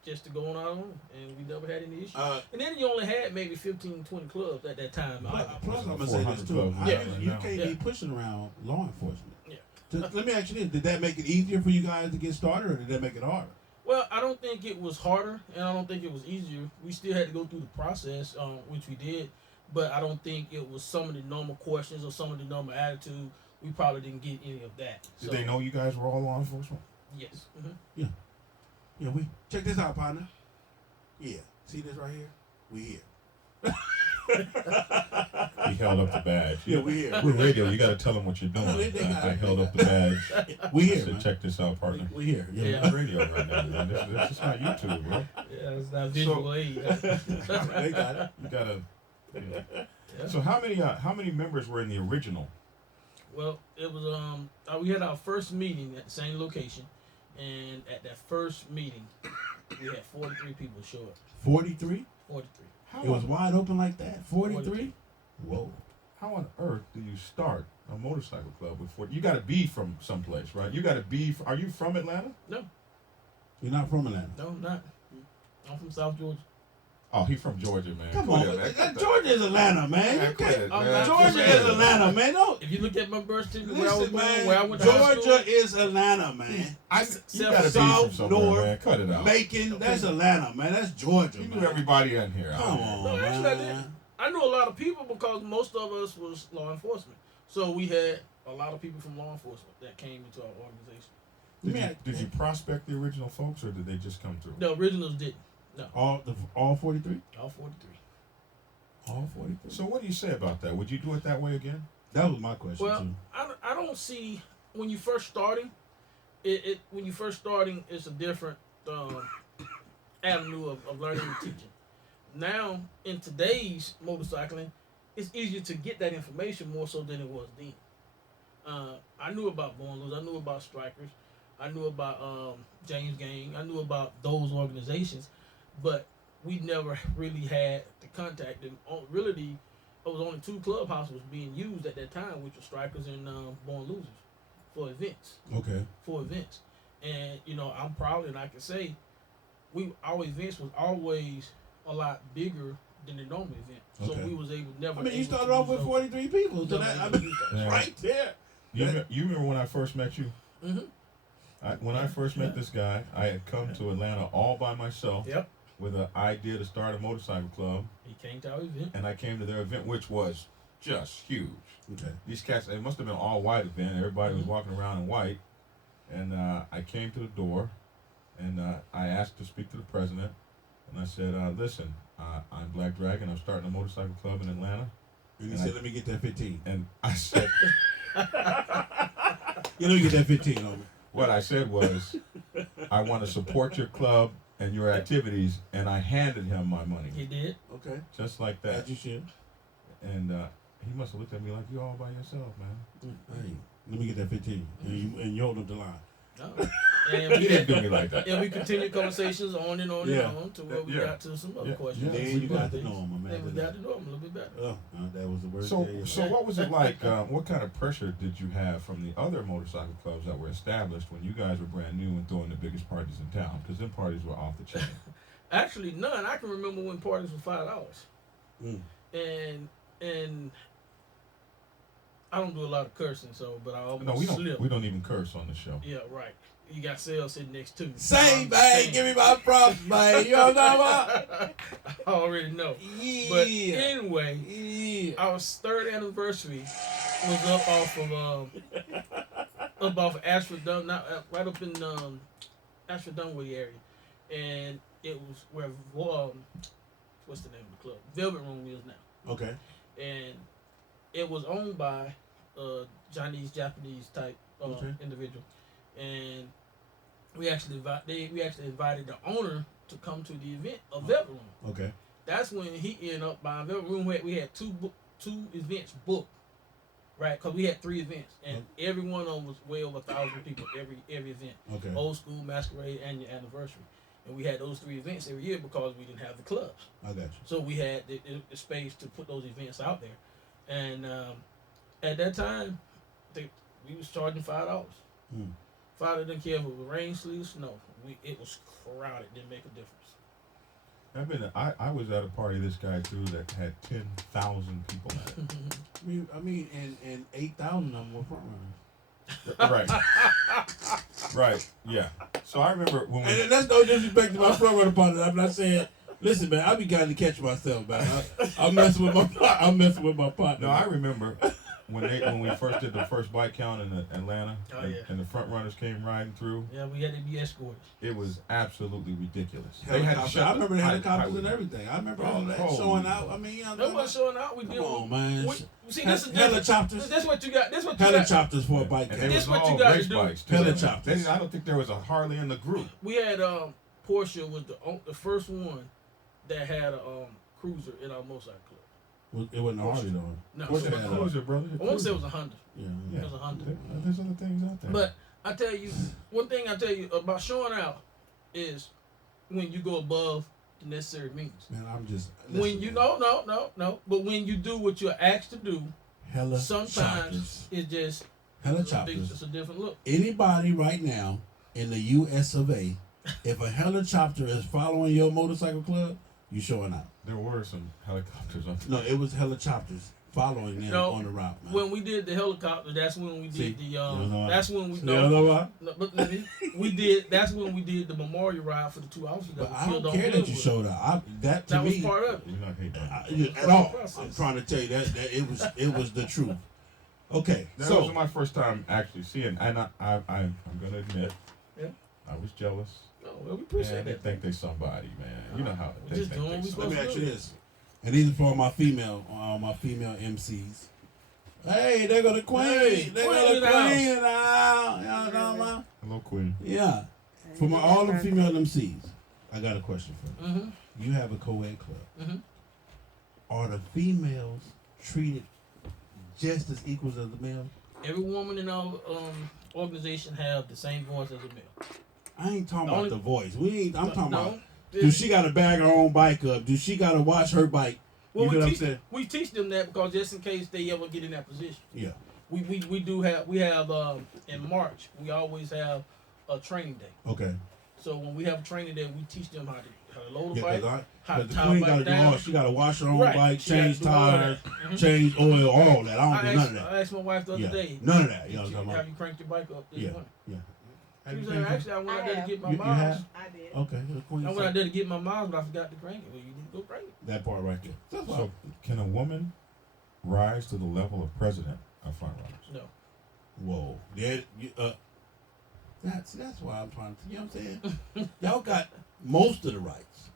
just to go on our own, and we never had any issues. And then you only had maybe 15, 20 clubs at that time. Plus, I'm gonna say this too. You can't be pushing around law enforcement. Yeah. Let me ask you this: did that make it easier for you guys to get started, or did that make it harder? Well, I don't think it was harder, and I don't think it was easier. We still had to go through the process, which we did, but I don't think it was some of the normal questions or some of the normal attitude. We probably didn't get any of that. Did they know you guys were all law enforcement? Yes. Yeah, we check this out, partner. Yeah, see this right here? We here. He held up the badge. Yeah, we here. We're radio. You got to tell them what you're doing. I held up the badge. We here. Said, check this out, partner. We here. Yeah, radio right now, man. This is not YouTube, bro. Yeah, it's not visual aid. They got it. You gotta. So how many members were in the original? Well, it was we had our first meeting at the same location, and at that first meeting, we had 43 people show up. 43? 43. It was wide open like that? 43? Whoa. How on earth do you start a motorcycle club with 40? You got to be from someplace, right? You got to be. Are you from Atlanta? No. You're not from Atlanta? No, I'm not. I'm from South Georgia. Oh, he's from Georgia, man. Come on, Georgia is Atlanta, man. Georgia is Atlanta, man. No. If you look at my birth certificate, Listen, man, where I went to high school, Georgia is Atlanta, man. You gotta be from South, somewhere, North, man. Cut it out. Macon, that's Atlanta, man. That's Georgia, You man. knew everybody in here. Come on, No, actually, I did. man. I knew a lot of people because most of us was law enforcement. So we had a lot of people from law enforcement that came into our organization. Did you prospect the original folks, or did they just come through? The originals didn't. No. All 43? All 43. All 43. So what do you say about that? Would you do it that way again? That was my question, Well, too. I don't see when you first starting, it's a different avenue of learning and teaching. now in today's motorcycling, it's easier to get that information more so than it was then. I knew about Born Lose, I knew about Strikers, I knew about James Gang, I knew about those organizations, but we never really had the contact. And really, it was only 2 clubhouses being used at that time, which were Strikers and Born Losers for events. Okay. For events, and I'm proud, and I can say, our events was always a lot bigger than the normal event. Okay. So we was able never. I mean, you able started to off use with 43 people. So that, I mean, Yeah. right there. You remember when I first met you? Mm-hmm. When I first met this guy, I had come to Atlanta all by myself. Yep. With an idea to start a motorcycle club. He came to our event. And I came to their event, which was just huge. Okay. These cats, it must have been an all-white event. Everybody was walking around in white. And I came to the door, and I asked to speak to the president. And I said, listen, I'm Black Dragon. I'm starting a motorcycle club in Atlanta. And he said, let me get that 15. And I said... let me get that 15 on me. What I said was, I want to support your club and your activities, and I handed him my money. He did. Okay. Just like that. As you should. And he must have looked at me like, you all by yourself, man. Hey, let me get that 15. And you hold up the line. No. And He didn't do me like that. And we continued conversations on and on Yeah. and on to where we Yeah. got to some other Yeah. questions. Then you got to know him, my man. Then we got to know him a little bit better. Oh, that was the worst So, day. so what was it like? What kind of pressure did you have from the other motorcycle clubs that were established when you guys were brand new and throwing the biggest parties in town? Because them parties were off the chain. Actually, none. I can remember when parties were $5, and I don't do a lot of cursing, so but I almost No, we don't. slip. We don't even curse on the show. Yeah, right. You got sales sitting next to me. Say, man, give me my props, man. You know what I'm talking about? I already know. Yeah. But anyway, our 3rd anniversary was up off of Ashford Dun, right up in Ashford Dunwoody area, and it was where what's the name of the club? Velvet Room is now. Okay. And it was owned by Chinese Japanese type individual, and we actually invited the owner to come to the event of Velvet Room. Okay. That's when he ended up buying Velvet Room. We had two events booked, right? Because we had 3 events, and every one of them was way over 1,000 people every event. Okay. Old School, Masquerade, and your anniversary. And we had those 3 events every year because we didn't have the clubs. I got you. So we had the space to put those events out there. And at that time, we was charging $5. $5 didn't care if it was rain, sleet, snow. It was crowded. Didn't make a difference. I was at a party this guy threw that had 10,000 people at it. I mean, and 8,000 of them were front runners. Right. Right. Yeah. So I remember when we. And that's no disrespect to my front runner partner. I'm not saying. Listen, man, I be trying to catch myself, man. I'm messing with my partner. No, I remember when we first did the first bike count in Atlanta, and the front runners came riding through. Yeah, we had to be escorted. It was absolutely ridiculous. They had I remember the helicopters and everything. I remember all that showing out. I mean, that wasn't showing out. We did. Come on, man. See, this is helicopters. That's what you got. That's what you helicopters for a bike count. And This what all you got to race do. bikes, too. Helicopters. I don't think there was a Harley in the group. We had Porsche was the first one that had a cruiser in our motorcycle club. It wasn't a Harley though. No, What's a cruiser, brother? I want to say it was a Honda. Yeah. It was a Honda. There's other things out there. But I tell you, one thing I tell you about showing out is when you go above the necessary means. Man, I'm just. When you no, but when you do what you're asked to do, sometimes Helicopters. it's just Helicopters. It's a different look. Anybody right now in the U.S. of A., if a helicopter is following your motorcycle club, you showing out. There were some helicopters up No, it was helicopters following them on the route, man. When we did the helicopter, that's when we did that's when we that's when we did the memorial ride for the 2 officers that But were I killed don't on care that you Glenwood. showed up. That was me, part of it. We're not hating that. at all. I'm trying to tell you that it was the truth. Okay, That so was my first time actually seeing, and I'm gonna admit, I was jealous. Oh, well, we appreciate Man, they that. think they somebody, man. You know how we they just think doing what we they let me supposed ask to you do. this, and these are for my female MCs. Hey, they got a queen. Hey, they queen got in a the queen in the house. Y'all know, man. Hello, Queen. Yeah, for all the female MCs, I got a question for you. Mm-hmm. You have a co-ed club. Mm-hmm. Are the females treated just as equals as the males? Every woman in our organization have the same voice as a male. I ain't talking about the voice. I'm talking no, about. Do she got to bag her own bike up? Do she got to watch her bike? Well, You know what I'm saying? we teach them that because just in case they ever get in that position. Yeah. We have in March we always have a training day. Okay. So when we have a training day, we teach them how to load a Yeah, bike, how to the tie queen a got to bike do down. all. She got to wash her own Right. bike, She gotta change do all tires, that. Mhm. change oil, all that. I don't do none of that. I asked my wife the other day. None of that. You know what I'm talking Have about? you cranked your bike up this Yeah. morning? Yeah. She Have was you like, cranked actually, I went out there to get my You miles. have? I did. Okay. The queen I went said out there to get my miles, but I forgot to crank it. Well, you didn't go crank it. that part right there. So, can a woman rise to the level of president of Front Runners? No. Whoa. That's why I'm trying to. You know what I'm saying? Y'all got most of the rights.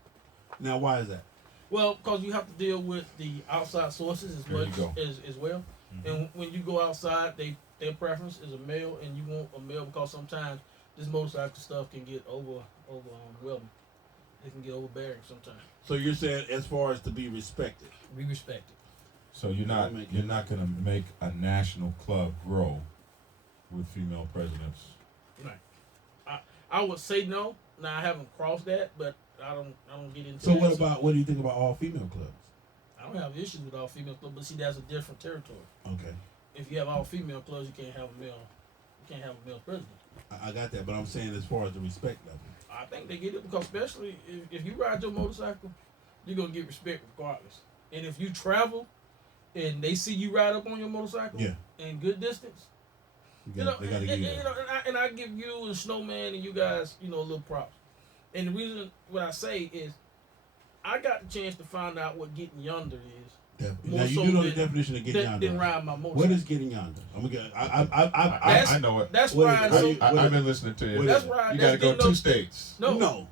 Now, why is that? Well, because you have to deal with the outside sources as There you much go. as well. Mhm. And when you go outside, their preference is a male, and you want a male because sometimes this motorcycle stuff can get overwhelming. It can get overbearing sometimes. So you're saying, as far as to be respected. Be respected. So you're not going to make a national club grow with female presidents. Right. I would say no. Now I haven't crossed that, but I don't get into. So that. what do you think about all female clubs? I don't have issues with all female clubs, but see, that's a different territory. Okay. If you have all female clubs, you can't have a male. You can't have a male president. I got that, but I'm saying as far as the respect level. I think they get it because especially if you ride your motorcycle, you're gonna get respect regardless. And if you travel, and they see you ride up on your motorcycle, Yeah. in good distance, They got to give you that. and I give you and Snowman and you guys, a little props. And the reason what I say is, I got the chance to find out what getting yonder is. Definitely. More Now you so do know the than- definition of getting yonder. Than ride my motorcycle. What is getting yonder? I'm gonna get. I know it. That's What is right. it? So I've been listening to you. What that's is it? right. You got to go that's 2 states. No.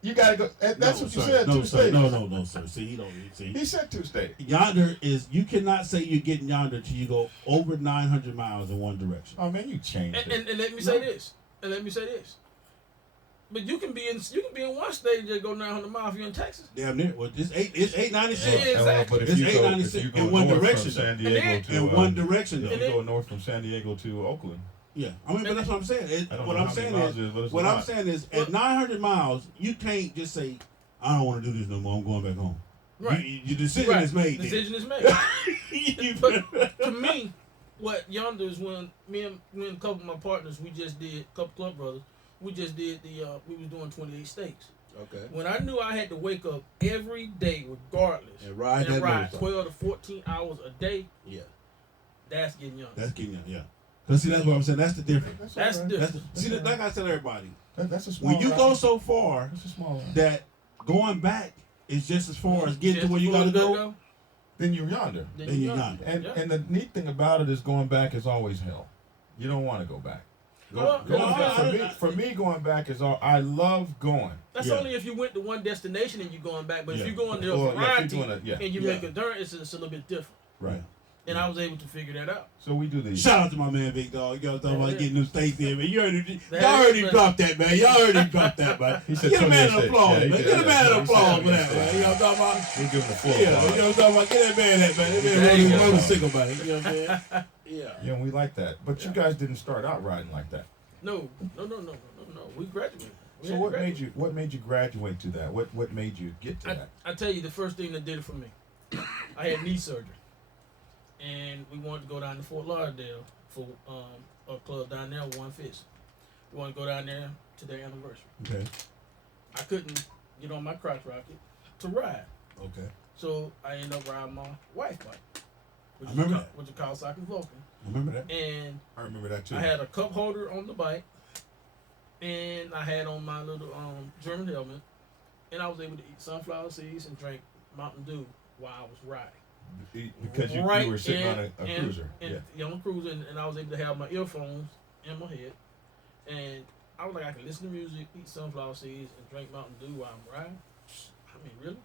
You got to go. That's No, what you sir. said. No, 2 sir. states. No, sir. See, he don't. See, He said 2 states. yonder is you cannot say you're getting yonder till you go over 900 miles in one direction. Oh man, you changed it. And let me say this. But you can be in one state and just go 900 miles if you're in Texas. Damn near. Well, it's 896. Yeah, exactly. But It's if you go 896 in one north direction, from San though. Diego to In one direction, if though. you go north from San Diego to Oakland, Yeah, I mean, but that's what I'm saying. I don't What know I'm how many saying miles is, it is, but it's a what I'm lot. saying is, at 900 miles, you can't just say, "I don't want to do this no more. I'm going back home." Right. Your decision is made. then. Decision is made. But to me, what yonder is when me and a couple of my partners, we just did a couple club brothers. We just did we was doing 28 states. Okay. When I knew I had to wake up every day, regardless, And ride that motorcycle. 12 to 14 hours a day, Yeah, that's getting young. that's getting yeah. Cause see, that's what I'm saying. That's the difference. That's all right. the That's difference. see, like I tell everybody, That's a small when you ride. go so far That's a small ride. that going back is just as far as getting to Just where you before gotta you go, Then you're yonder. Then then you you're young. yonder. And the neat thing about it is going back is always hell. You don't want to go back. Well, Going no, back I- for me, going back is all. I love going. That's Yeah. only if you went to one destination and you're going back. But Yeah. if you're going to Well, a yeah, if variety you're doing it, yeah. and you Yeah. make a turn, it's a little bit different. Right. And I was able to figure that out. So we do these. Shout out to my man Big Dog. Y'all talking about Yeah. getting new states in, man. Y'all That heard is him right. drop that, man. Y'all heard him drop that, man. He said Get a man 28 an states. applause, Yeah, he man. did. Get a man an He said applause for that, 28 man. You know what I'm talking about? We give him the full Yeah, applause. you know what I'm talking about? Get that man that, man. That There man you rode his go. motorcycle, man. You know what I'm saying? Yeah. Yeah, and we like that. But you guys didn't start out riding like that. No. We graduated. We So had what to made you graduate to that? What made you get to that? I tell you, the first thing that did it for me, I had knee surgery, and we wanted to go down to Fort Lauderdale for a club down there with One Fist. We wanted to go down there to their anniversary. Okay. I couldn't get on my crotch rocket to ride, Okay. so I ended up riding my wife's bike, which I remember is that. which is Kawasaki Vulcan, I remember that. and I remember that too. I had a cup holder on the bike, and I had on my little German helmet, and I was able to eat sunflower seeds and drink Mountain Dew while I was riding. Because you were sitting on a cruiser. On a cruiser, and I was able to have my earphones in my head, and I was like, I can listen to music, eat sunflower seeds, and drink Mountain Dew while I'm riding. I mean, really?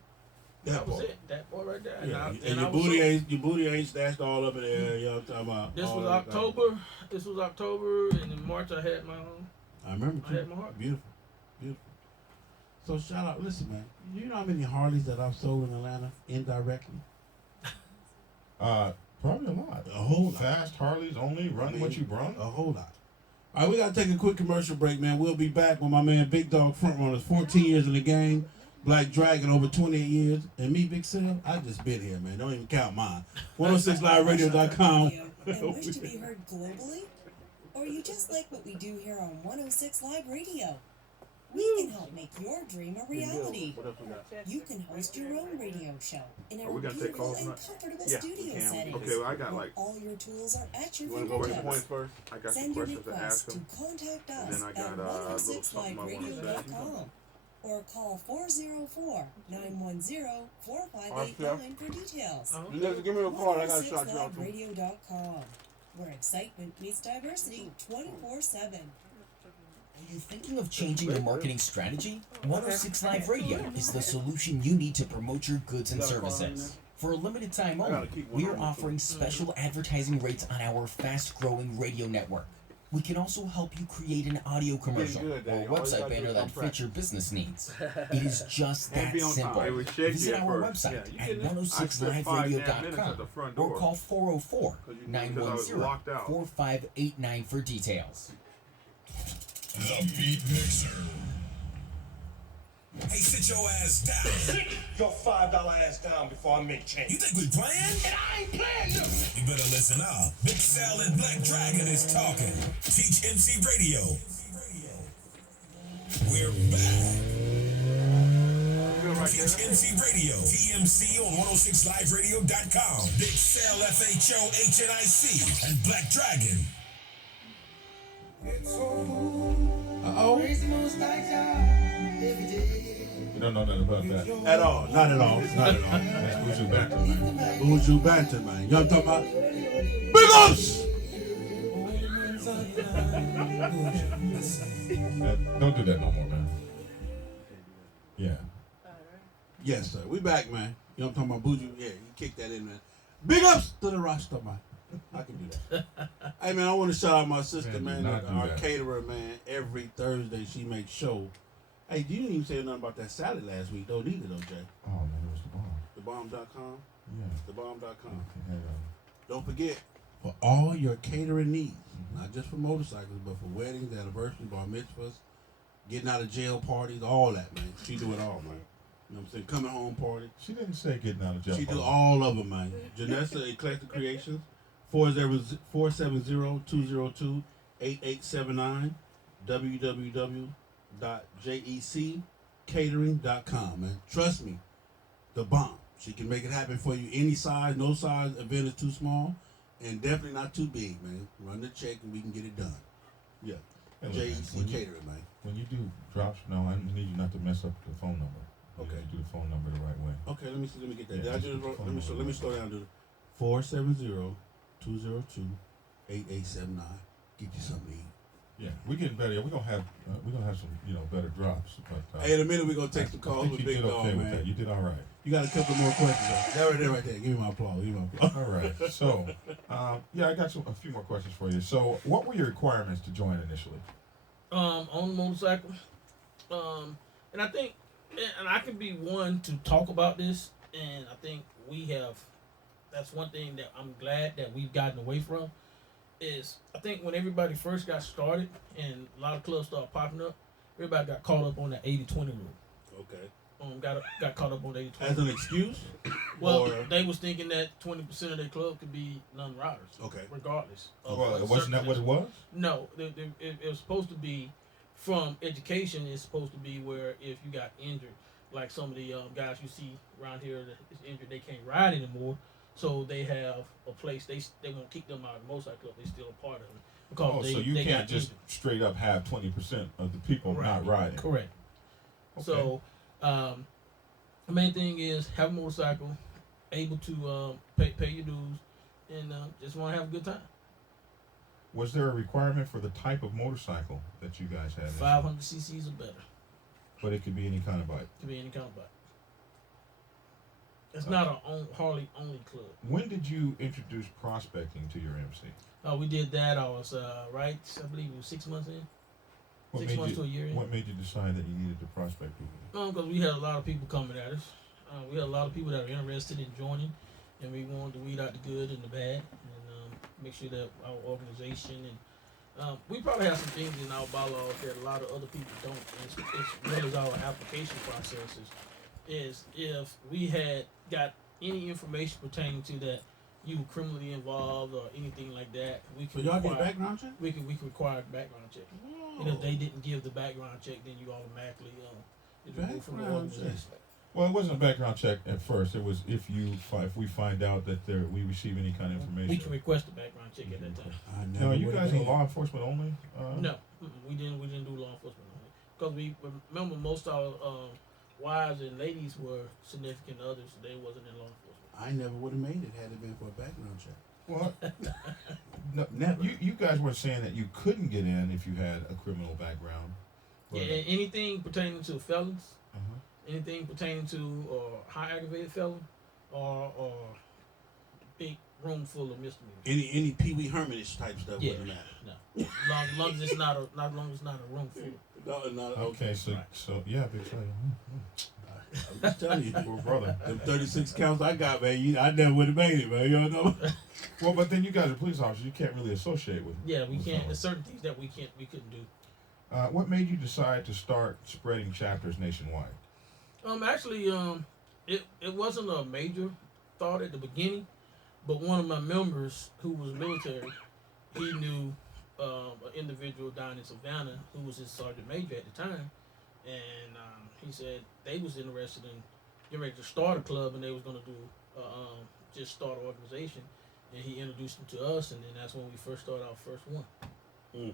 That was part. it. That part right there. Yeah. And And I your was booty ain't stashed all up in there. You know what I'm talking about? This All was that kind of- October. This was October, and in March I had my I remember I too. had my heart. Beautiful. So shout out. Listen, man. You know how many Harleys that I've sold in Atlanta indirectly? Probably a lot. A whole lot. Fast Harleys only, run what you brung. A whole lot. All right, we got to take a quick commercial break, man. We'll be back with my man Big Dog Frontrunners, 14 years in the game, Black Dragon over 28 years, and me, Big Sil, I just been here, man. Don't even count mine. 106liveradio.com. And wish to be heard globally? Or you just like what we do here on 106 Live Radio? We can help make your dream a reality. You can host your own radio show in our beautiful and comfortable studio setting. Okay, well, I got like. All your tools are at your You want to go with the points fingertips. first? I got Send some your questions to request ask to him. contact And us then I at got a little something I want to say. 106liveradio.com or call 404-910-4589 for details. You just give me a call. I got to shout you out. 106liveradio.com, where excitement meets diversity 24/7. Are you thinking of changing your marketing strategy? 106 Live Radio is the solution you need to promote your goods and services. For a limited time only, we are offering special advertising rates on our fast-growing radio network. We can also help you create an audio commercial or a website banner that fits your business needs. It is just that simple. Visit our website at 106liveradio.com or call 404-910-4589 for details. The Beat Mixer. Hey, sit your ass down. Sit your $5 ass down before I make change. You think we playing? And I ain't playing no. You better listen up. Big Sal and Black Dragon is talking. Teach MC Radio. We're back. Teach MC Radio. TMC on 106liveradio.com. Big Sal FHO HNIC and Black Dragon. Uh-oh. You don't know nothing about that. At all. Not at all. Not at all. That's Buju Banter, man. Buju Banter, man. You know what I'm talking about? Big ups! Don't do that no more, man. Yeah. Yes, sir. We back, man. You know what I'm talking about? Buju? Yeah, you kick that in, man. Big ups to the roster, man. I can do that. Hey, man, I want to shout out my sister, man, our caterer, man. Every Thursday, she makes show. Hey, you didn't even say nothing about that salad last week, though, either, though, Jay. Oh, man, it was the bomb. TheBomb.com? Yeah. TheBomb.com. Okay. Don't forget, for all your catering needs, not just for motorcycles, but for weddings, anniversaries, bar mitzvahs, getting out of jail parties, all that, man. She do it all, man. You know what I'm saying? Coming home party. She didn't say getting out of jail. She do all of them, man. Janessa Eclectic Creations, 470-202-8879, www.jecatering.com, man. Trust me, the bomb. She can make it happen for you any size, no size event is too small, and definitely not too big, man. Run the check and we can get it done. Yeah. Hey, JEC Catering, man. When you do drops, no, I need you not to mess up the phone number. Okay. You do the phone number the right way. Okay, let me see. Let me get that. Yeah, Did I do it wrong? Let me slow down to 470-202-8879. Get you something to eat. Yeah, we're getting better. We're gonna have some better drops. But Hey, in a minute we're gonna take some calls with you Big did Dog, okay with man. that. You did all right. You got a couple more questions. That right there. Give me my applause. Give me my applause. All right. So, I got a few more questions for you. So, what were your requirements to join initially? On the motorcycle, and I think, and I can be one to talk about this, and I think we have. That's one thing that I'm glad that we've gotten away from. Is I think when everybody first got started and a lot of clubs started popping up, everybody got caught up on the 80-20 rule. Okay. Got caught up on the 80-20. As an excuse? Well, or... they was thinking that 20% of their club could be non-riders. Okay. Regardless. Well, wasn't that what it was? No, it was supposed to be from education. It's supposed to be where if you got injured, like some of the guys you see around here that is injured, they can't ride anymore. So they have a place. They won't kick them out of the motorcycle club. They're still a part of it. Because so you can't just straight up have 20% of the people not riding. Correct. Okay. So the main thing is have a motorcycle, able to pay your dues, and just want to have a good time. Was there a requirement for the type of motorcycle that you guys had? 500 cc's or better. But it could be any kind of bike. It could be any kind of bike. It's not a Harley only club. When did you introduce prospecting to your MC? We did that. I was I believe it was 6 months in. What 6 made months you, to a year in. What made you decide that you needed to prospect people? Because we had a lot of people coming at us. We had a lot of people that were interested in joining, and we wanted to weed out the good and the bad, and make sure that our organization and we probably have some things in our bylaws that a lot of other people don't, as well as our application processes. Is if we had got any information pertaining to that you were criminally involved or anything like that, we So could y'all require, get background check? we could require a background check. And if they didn't give the background check, then you automatically is removed from the Background check. organization. Well, it wasn't a background check at first. It was if we find out that we receive any kind of information. We can request a background check at that time. Now, you guys are law enforcement only? No, we didn't do law enforcement only because we remember most of our wives and ladies were significant others. So they wasn't in law enforcement. I never would have made it had it been for a background check. Well, no, Never. You guys were saying that you couldn't get in if you had a criminal background. Yeah, and anything pertaining to felons, Uh-huh. anything pertaining to high aggravated felon, or big room full of misdemeanors. Any Pee Wee Hermanish type stuff Yeah, wouldn't matter. no. Long as it's not a room full. No, not Okay, so Right. so yeah, big fella. I'm just telling you, Well, brother. them 36 counts I got, man. I never would have made it, man. You know. Well, but then you guys are police officers. You can't really associate with. Yeah, we with can't. felons. There's certain things that we couldn't do. What made you decide to start spreading chapters nationwide? Actually, it wasn't a major thought at the beginning, but one of my members who was military, he knew an individual down in Savannah who was his sergeant major at the time, and he said they was interested in getting ready to start a club, and they was gonna do just start an organization, and he introduced them to us, and then that's when we first started our first one.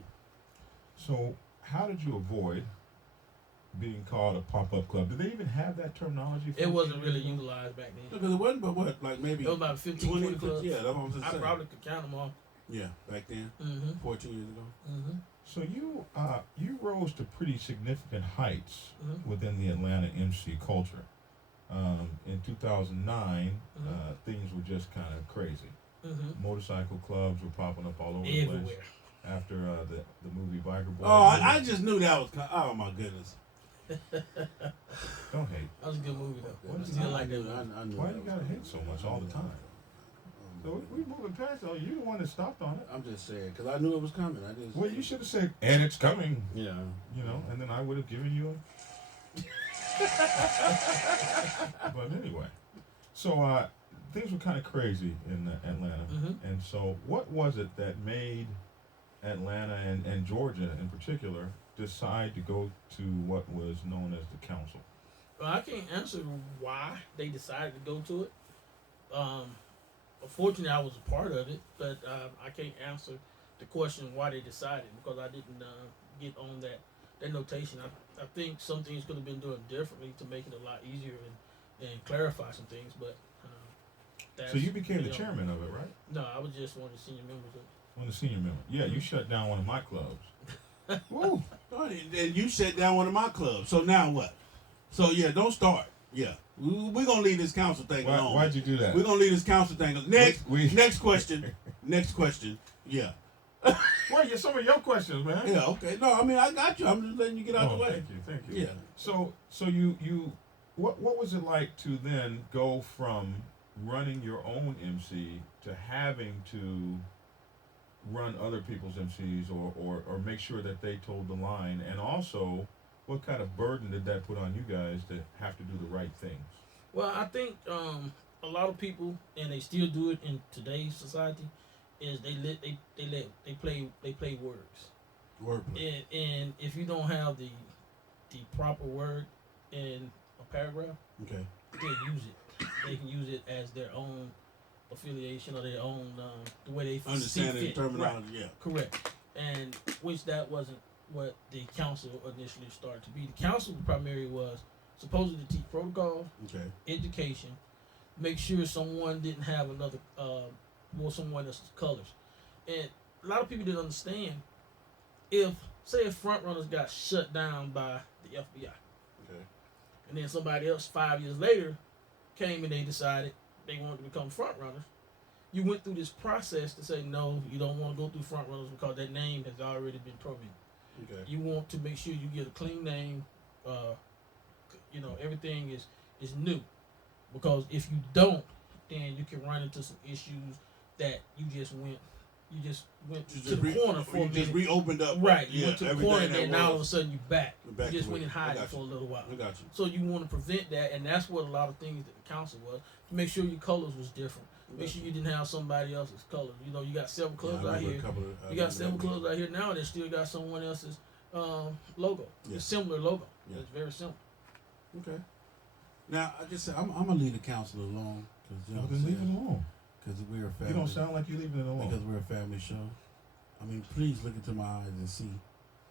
So, how did you avoid being called a pop-up club? Did they even have that terminology? It wasn't 14 really years ago? utilized back then. Because it wasn't but what, like maybe It was about 15, 20 clubs. Yeah, that's what I'm just I saying. probably could count them all. Yeah, back then, Mm-hmm. 14 years ago. Mm-hmm. So you rose to pretty significant heights Mhm. within the Atlanta MC culture. In 2009, things were just kind of crazy. Mm-hmm. Motorcycle clubs were popping up all over the place. Everywhere. After the movie Biker Boy. Oh, I just knew that was. Oh my goodness. Don't hate. That was a good movie though. What I is still it? like that movie. I knew Why that you was gotta coming. hate so much all the time? So we moving past it. You're the one that stopped on it. I'm just saying because I knew it was coming. I just. Well, you should have said, "And it's coming." Yeah. You know, and then I would have given you a. But anyway, so things were kind of crazy in Atlanta, Mhm. and so what was it that made Atlanta and Georgia in particular decide to go to what was known as the council? Well, I can't answer why they decided to go to it. Unfortunately, I was a part of it, but I can't answer the question why they decided because I didn't get on that notation. I think some things could have been done differently to make it a lot easier and clarify some things, but that's, So you became the know, chairman of it, right? No, I was just one of the senior members of it. One of the senior members. Yeah, you shut down one of my clubs. Woo. And you shut down one of my clubs. So now what? So yeah, don't start. Yeah, we're gonna leave this council thing alone. Why'd you do that? We're gonna leave this council thing. Next, We- next question. Next question. Yeah. Well, yeah, some of your questions, man. Yeah. Okay. No, I mean I got you. I'm just letting you get out the way. Thank you. Yeah. So you what was it like to then go from running your own MC to having to run other people's MCs or make sure that they told the line, and also what kind of burden did that put on you guys to have to do the right things? Well, I think a lot of people, and they still do it in today's society, is they play words. Wordplay. And if you don't have the proper word in a paragraph, Okay. they use it. They can use it as their own affiliation or their own the way they see Understanding fit. terminology. Right. Yeah. Correct. And which that wasn't what the council initially started to be. The council primarily was supposed to teach protocol, Okay. education, make sure someone didn't have another or someone else's colors. And a lot of people didn't understand if front runners got shut down by the FBI. Okay. And then somebody else 5 years later came and they decided they wanted to become front runners. You went through this process to say no, you don't want to go through front runners because that name has already been tormented. Okay. You want to make sure you get a clean name. Everything is new, because if you don't, then you can run into some issues that you just went to the corner for a minute. Just reopened up. Right, you went to the everything corner, and that then now all of a was. sudden you back. Back You just to went it. and I hid got it for a you. little while. I got you. So you want to prevent that, and that's what a lot of things that the council was, to make sure your colors was different. Make sure you didn't have somebody else's colors. You got several clubs out here. You got several clubs out here now that still got someone else's logo. Yeah. A similar logo. Yeah. It's very simple. Okay. Now I just said I'm gonna leave the council alone because Then leave it alone. Because we're a family. You don't sound like you're leaving it alone. Because we're a family show. I mean, please look into my eyes and see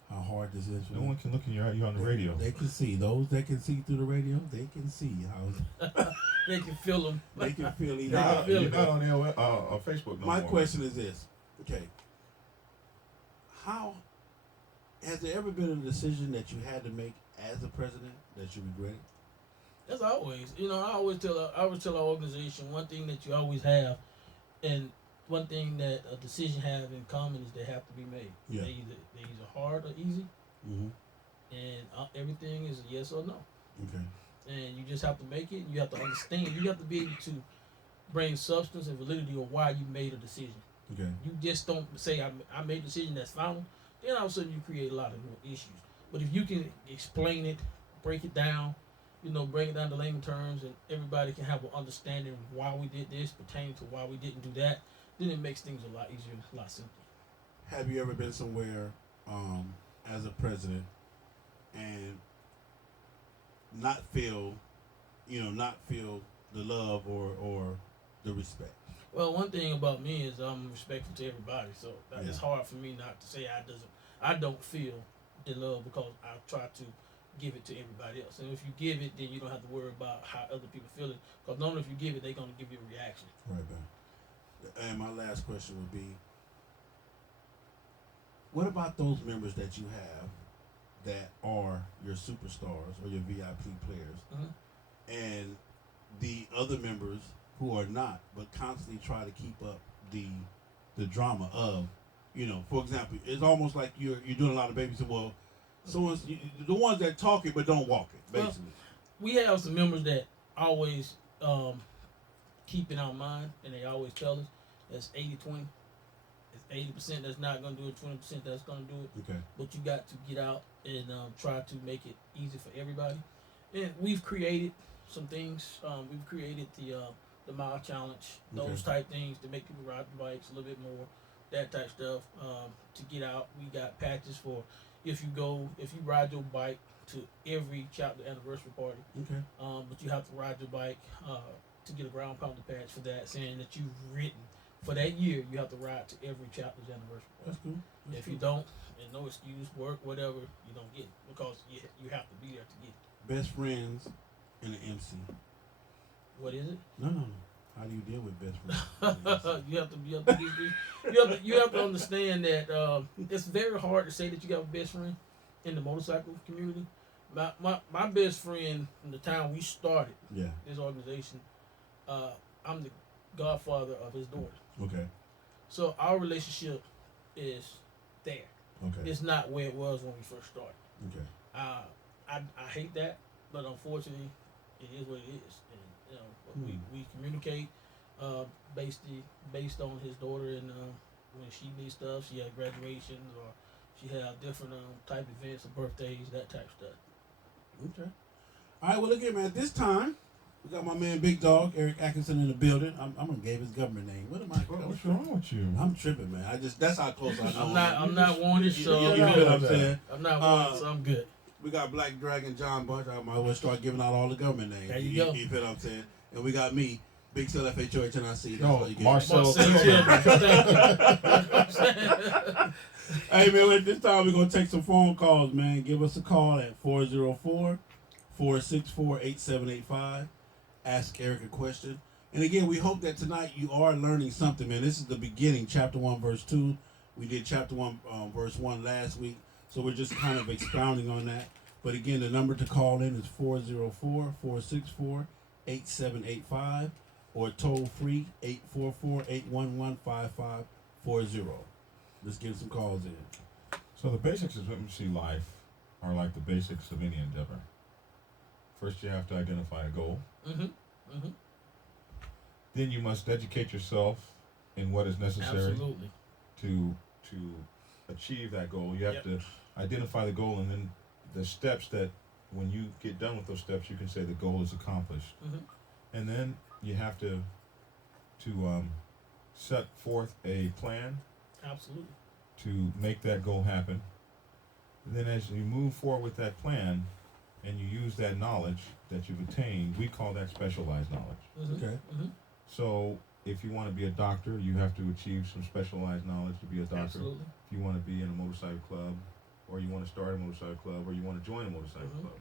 how hard this is. No one can look in your eye. You're on the radio. They can see. Those that can see through the radio, they can see how. They can feel them. They can feel each You're other. not on Facebook no My more. question is this. Okay. How has there ever been a decision that you had to make as a president that you regretted? As always, I always tell our organization, one thing that you always have, and one thing that a decision have in common is they have to be made. Yeah. They're either hard or easy, Mm-hmm. and everything is a yes or no. Okay. And you just have to make it. You have to understand. You have to be able to bring substance and validity of why you made a decision. Okay. You just don't say I made a decision that's final. Then all of a sudden you create a lot of more issues. But if you can explain it, break it down, bring it down to layman terms, and everybody can have an understanding of why we did this pertaining to why we didn't do that, then it makes things a lot easier, a lot simpler. Have you ever been somewhere as a president and not feel the love or the respect? Well, one thing about me is I'm respectful to everybody, so it's hard for me not to say I don't feel the love, because I try to give it to everybody else. And if you give it, then you don't have to worry about how other people feel it, because normally if you give it, they're going to give you a reaction. Right, man. And my last question would be, what about those members that you have that are your superstars or your VIP players, and the other members who are not, but constantly try to keep up the drama of, for example, it's almost like you're doing a lot of babysitting. Well, the ones that talk it but don't walk it, basically. Well, we have some members that always keep in our mind, and they always tell us that's 80-20. It's 80% that's not going to do it, 20% that's going to do it. Okay. But you got to get out and try to make it easy for everybody. And we've created some things. We've created the mile challenge, those type things to make people ride the bikes a little bit more, that type stuff. To get out, we got patches for if you ride your bike to every chapter anniversary party. Okay. But you have to ride your bike to get a ground pounder patch for that, saying that you've ridden for that year. You have to ride to every chapter's anniversary party. That's cool. If you don't, and no excuse, work, whatever, you don't get it, because you have to be there to get it. Best friends and an MC. What is it? No. How do you deal with best friends? you have to understand that it's very hard to say that you got a best friend in the motorcycle community. My best friend from the time we started this organization, I'm the godfather of his daughter. Okay. So our relationship is there. Okay. It's not where it was when we first started. Okay. I hate that, but unfortunately, it is what it is. And we communicate based on his daughter, and when she needs stuff, she had graduations or she had different type events, or birthdays, that type of stuff. Okay. All right. Well, look here, man. This time we got my man Big Dog Eric Atkinson in the building. I'm gonna give his government name. What am I? What's wrong with you? I'm tripping, man. That's how close I know. I'm not wanted, so you know what I'm saying. I'm not wanted, so I'm good. We got Black Dragon John Bunch. I might well start giving out all the government names. There you go. You feel what I'm saying? And we got me, Big Cell FHO HNIC. No, Marcel. Hey, man, at this time we're going to take some phone calls, man. Give us a call at 404-464-8785. Ask Eric a question. And again, we hope that tonight you are learning something, man. This is the beginning, chapter 1, verse 2. We did chapter 1, verse 1 last week. So we're just kind of expounding on that. But again, the number to call in is 404-464-8785 or toll free 844-811-5540. Let's get some calls in. So the basics of MC life are like the basics of any endeavor. First, you have to identify a goal. Mm-hmm. Mm-hmm. Then you must educate yourself in what is necessary Absolutely. to achieve that goal. You have to identify the goal, and then the steps that when you get done with those steps, you can say the goal is accomplished. Mm-hmm. And then you have to set forth a plan Absolutely. to make that goal happen. And then as you move forward with that plan and you use that knowledge that you've attained, we call that specialized knowledge. Mm-hmm. Okay. Mm-hmm. So if you want to be a doctor, you have to achieve some specialized knowledge to be a doctor. Absolutely. If you want to be in a motorcycle club, or you want to start a motorcycle club, or you want to join a motorcycle Mm-hmm. club.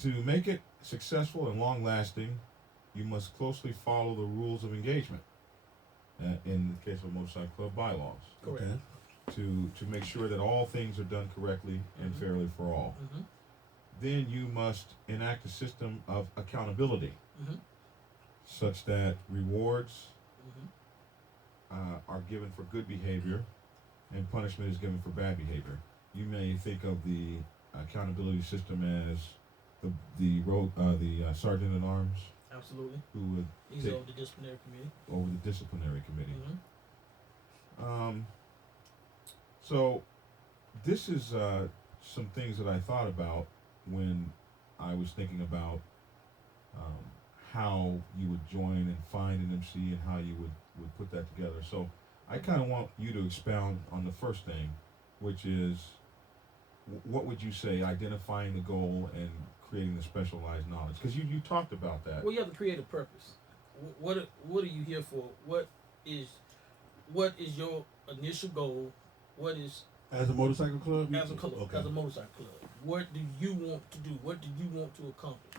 To make it successful and long-lasting, you must closely follow the rules of engagement. In the case of a motorcycle club, bylaws. Correct. Okay. To make sure that all things are done correctly and Mhm. fairly for all. Mm-hmm. Then you must enact a system of accountability Mm-hmm. such that rewards Mm-hmm. are given for good behavior and punishment is given for bad behavior. You may think of the accountability system as the sergeant at arms Absolutely. who would He's take over the disciplinary committee. over the disciplinary committee. Mm-hmm. So this is some things that I thought about when I was thinking about how you would join and find an MC and how you would put that together. So I kind of want you to expound on the first thing, which is what would you say identifying the goal and creating the specialized knowledge? Because you talked about that. Well, you have to create a purpose. What are you here for? What is your initial goal? What is As a motorcycle club? as a club, Okay. as a motorcycle club? What do you want to do? What do you want to accomplish?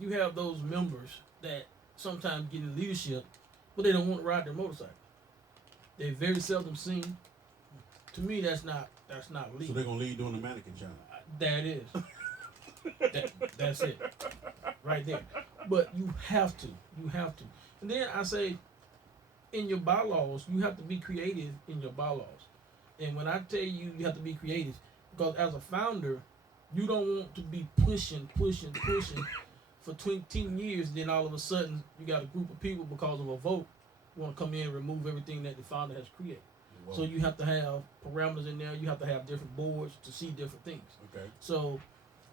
You have those members that sometimes get in leadership, but they don't want to ride their motorcycle. They're very seldom seen. To me, that's not So legal. they're gonna lead doing the mannequin challenge. That is. That's it. Right there. But you have to. And then I say, in your bylaws, you have to be creative in your bylaws. And when I tell you you have to be creative, because as a founder, you don't want to be pushing for 10 years, then all of a sudden you got a group of people because of a vote want to come in and remove everything that the founder has created. Whoa. So you have to have parameters in there. You have to have different boards to see different things. Okay. So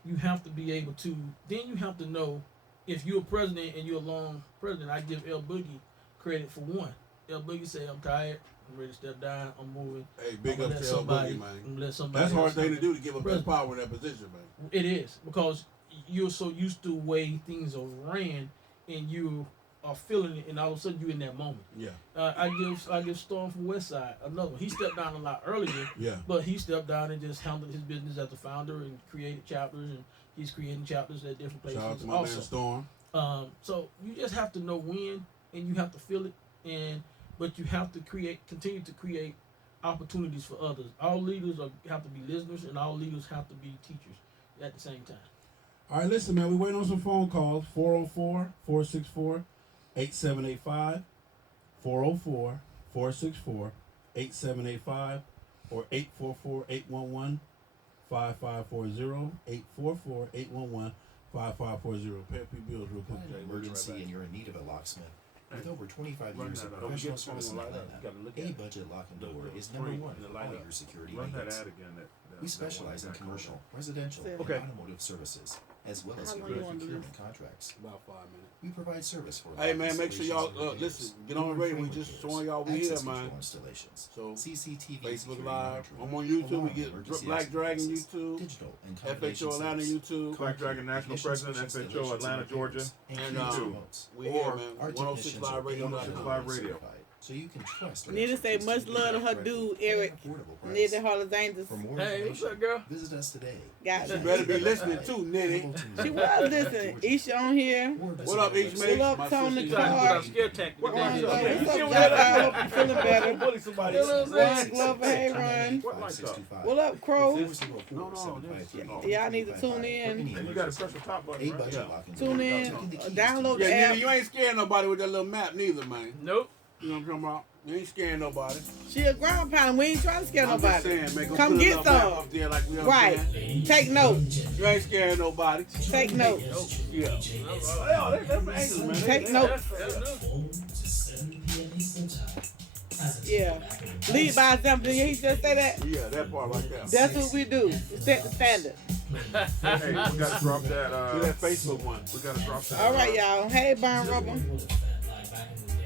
you have to be able to, then you have to know if you're a president and you're a long president. I give L Boogie credit for one. L Boogie said, I'm tired, I'm ready to step down, I'm moving. Hey, big I'm up gonna let to L somebody- Boogie, man. I'm gonna let somebody That's a hard else thing know. to do to give up that President. power in that position, man. It is, because you're so used to the way things are ran and you are feeling it, and all of a sudden you're in that moment. Yeah. I give Storm from Westside another one. He stepped down a lot earlier, Yeah. but he stepped down and just handled his business as the founder and created chapters, and he's creating chapters at different places. Shout out to my also. man Storm. So you just have to know when, and you have to feel it, but you have to continue to create opportunities for others. All leaders have to be listeners, and all leaders have to be teachers at the same time. All right, listen, man. We waiting on some phone calls. 404-464-8785. 404-464-8785 or 844-811-5540. 844-811-5540. Pay a few bills real quick. Got Jay. an We'll be emergency right and you're in need of a locksmith. With over 25 Run years that of up. professional Don't get service in the phone light up. Atlanta, You gotta look at A it. Budget Lock and Door Look, is it's number free. one And the for light all up. your security Run that needs. ad again. We specialize in commercial, residential, and Okay. automotive services, as well as How long government you wanna do procurement contracts. About 5 minutes. We provide service for Hey, man, lock make sure y'all, installations and listen, repairs, get on the door radio. We frame just repairs, showing y'all we access here, control man. installations, So, CCTV Facebook security Live. monitoring, I'm on YouTube. We alarm get emergency Black exit Dragon devices, YouTube, digital and FHO combination Atlanta sales, YouTube, Black Dragon National ignition President, switch FHO, installations Atlanta, and Georgia. repairs, and And, key um, remotes. we here, Or man. Our 106 technicians Live are Radio. AAA Live Radio. certified, so you can trust our Need to say expertise much to love to deliver her correctly dude, at Eric. an affordable Near price. the Hall of Angels. For more Hey, what's information, up, girl? visit us today. Got You it. better be listening too, Nitty. She was listening. Isha on here. What up, H. Mate? What up, My Tony sister. You trying to put Clark? out scare tactics. Ron Yeah. Glover. You What's see up, what Jack? that- I hope you feeling better. Bully somebody. You know what I'm saying? Ron Glover, hey, Ron. What lights up? What up, Crow? Y'all need to tune in. And you got a special top button, right? Tune in. Download the Yeah, app. Nitty, you ain't scaring nobody with that little map neither, man. Nope. You know what I'm talking about? We ain't scaring nobody. She a ground pound. We ain't trying to scare I'm nobody. just saying, man, go Come put get enough map some. up there like we Right. understand. Take notes. You ain't scaring nobody. Take notes. Yeah. They're from England, man. Take notes. Yeah. Lead by example. Did he just say that? Yeah, that part right there. That's what we do. Set the standard. Hey, we gotta drop that. Do that Facebook one. We gotta drop that. All right, y'all. Hey, Burn Rubber.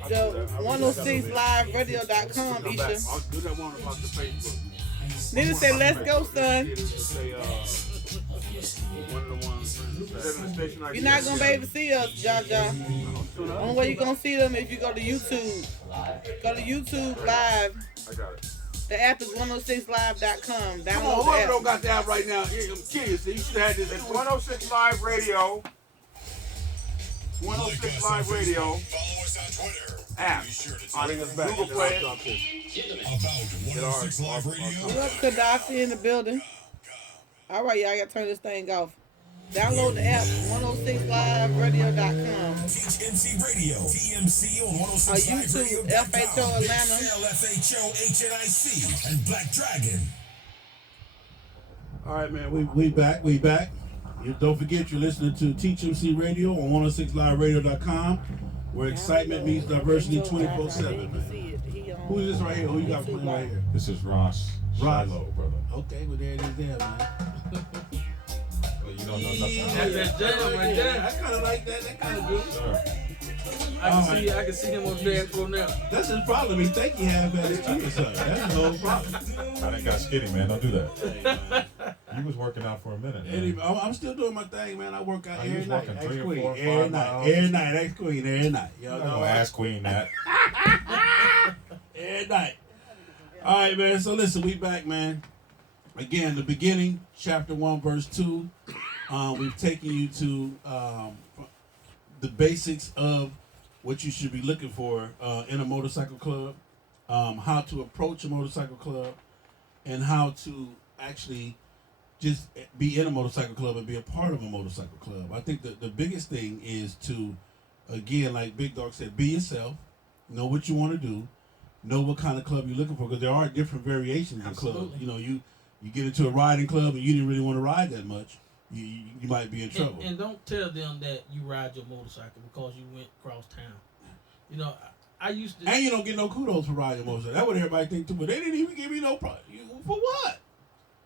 The 106liveradio.com, Isha. I'll do that one about the Facebook. Nigga say, let's go, son. You're not going to be able to see us, Jaja. Only way you're going to see them if you go to YouTube. Go to YouTube Live. I got it. The app is 106live.com. Come on, Download the whoever app. don't got the app right now, I'm curious. You should have this. It's 106 Live Radio. 106 Live Radio. Follow us on Twitter. App. Bring us back. Google Play. About 106 Live Radio. What up, Gaddafi in the building? All right, y'all got to turn this thing off. Download the app, 106liveradio.com. Teach MC Radio. TMC on 106 Live Radio. YouTube, FHO Atlanta. FHO HNIC and Black Dragon. All right, man. We back. We back. You don't forget you're listening to Teach MC Radio on 106liveradio.com, where excitement meets diversity 24/7, man. Who is this right here? Who you got playing right here? This is Ross. Ross. Shiloh, brother. Okay, well there it is there, man. Well, you don't know nothing. That's jam right there. I kind of like that. That kind of good. Sure. I can see him on dance floor now. That's his problem. He think he have bad excuse or something. That's the whole problem. I done got skinny, man. Don't do that. You was working out for a minute, man. I'm still doing my thing, man. I work out You every was night. working Ex 3 or Queen. 4 or 5 Every night. miles. Every night. Ex Queen. Every night. I'm Y'all not know gonna ask Queen that. Every night. All right, man. So listen, we back, man. Again, the beginning, chapter 1, verse 2. We've taken you to the basics of what you should be looking for in a motorcycle club, how to approach a motorcycle club, and how to actually just be in a motorcycle club and be a part of a motorcycle club. I think that the biggest thing is to, again, like Big Dog said, be yourself, know what you want to do, know what kind of club you're looking for, because there are different variations in clubs. You know, you get into a riding club and you didn't really want to ride that much, you might be in trouble. And don't tell them that you ride your motorcycle because you went across town. You know, I used to. And you don't get no kudos for riding a motorcycle. That's what everybody think too, but they didn't even give me no prize. For what?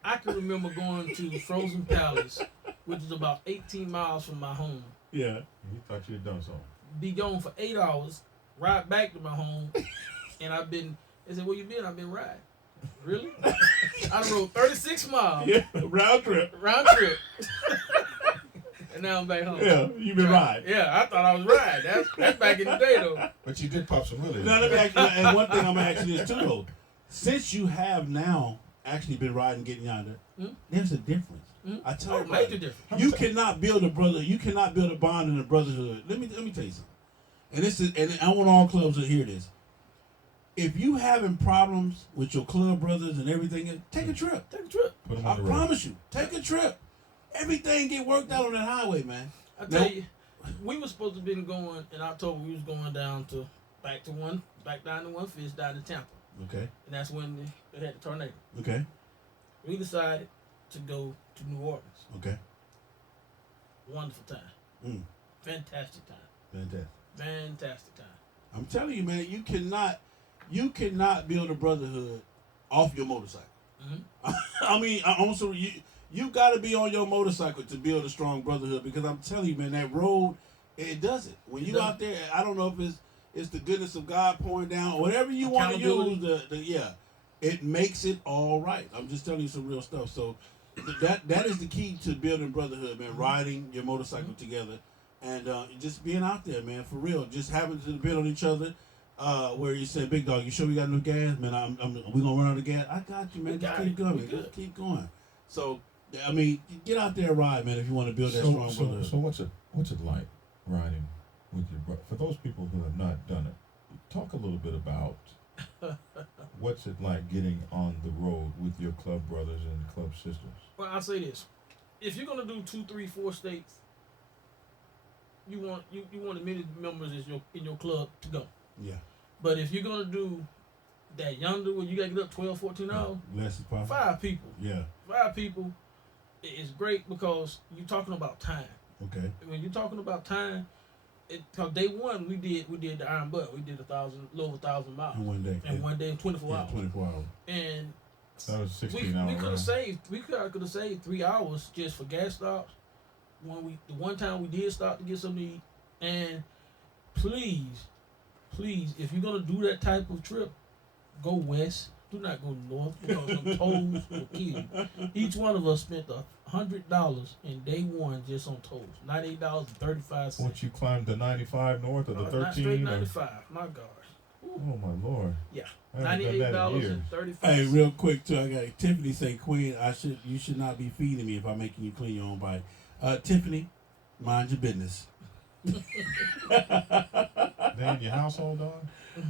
I can remember going to Frozen Palace, which is about 18 miles from my home. Yeah. You thought you had done something. Be gone for 8 hours, ride back to my home, and they said, where you been? I've been riding. Really? I rode 36 miles. Yeah, round trip. And now I'm back home. Yeah, you been riding. Yeah, I thought I was riding. That's back in the day, though. But you did pop some really. Now let me ask you, and one thing I'm gonna ask you this too, though. Since you have now actually been riding, getting yonder, there's a difference. I tell you, major difference. You cannot build a brother. You cannot build a bond in a brotherhood. Let me tell you something. And this is, and I want all clubs to hear this. If you having problems with your club brothers and everything, take a trip. Take a trip. Put them I on the road. promise you, take a trip. Everything get worked out on that highway, man. I tell you, we were supposed to been going in October. We was going down to back down to One Fish down to Tampa. Okay. And that's when they had the tornado. Okay. We decided to go to New Orleans. Okay. Wonderful time. Fantastic time. Fantastic time. I'm telling you, man, you cannot build a brotherhood off your motorcycle. I mean, also you got to be on your motorcycle to build a strong brotherhood, because I'm telling you, man, that road, it does it. When you out there, I don't know if it's the goodness of God pouring down, or whatever you want to use. It makes it all right. I'm just telling you some real stuff. So that is the key to building brotherhood, man. Riding your motorcycle together, and just being out there, man, for real. Just having to depend on each other. Where you say, Big Dog, you sure we got no gas, man? We gonna run out of gas? I got you, man. Just keep going. Just keep going. So, I mean, get out there and ride, man, if you want to build that strong brotherhood. So what's it like riding with your brother? For those people who have not done it, talk a little bit about what's it like getting on the road with your club brothers and club sisters. Well, I'll say this: if you're gonna do 2, 3, 4 states, you want as many members as in your club to go. Yeah. But if you're gonna do that yonder where you gotta get up 12, 14 hours, Less is possible. 5 people. Yeah. 5 people is great because you're talking about time. Okay. When you're talking about time, because day one we did the Iron Butt. We did a little over 1,000 miles In one day. in one day in 24 hours. 24 hours. And That was 16 we hours. could have saved 3 hours just for gas stops. The one time we did stop to get something to eat. And please, if you're gonna do that type of trip, go west. Do not go north because them tolls will kill you. Each one of us spent $100 in day one just on tolls. $98.35. Once you climbed the 95 north or the 13? Not straight 95. My gosh. Oh my lord. Yeah. I haven't done that in years. $98.35. Hey, real quick too, I got Tiffany say, Queen, you should not be feeding me if I'm making you clean your own bike. Tiffany, mind your business. They in your household, dog?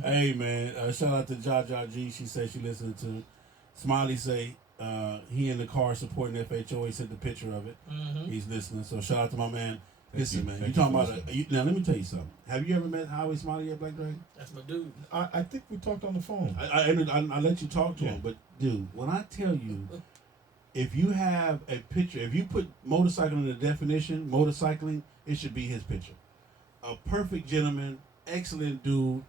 Hey man, shout out to Jaja G. She said she listening to Smiley say he in the car supporting FHO. He sent the picture of it. Mm-hmm. He's listening. So shout out to my man. Listen, man, you Thank talking you. about now? Let me tell you something. Have you ever met Highway Smiley at Black Dragon? That's my dude. I think we talked on the phone. I let you talk to Yeah. him, but dude, when I tell you, if you have a picture, if you put motorcycle in the definition, motorcycling, it should be his picture. A perfect gentleman, excellent dude,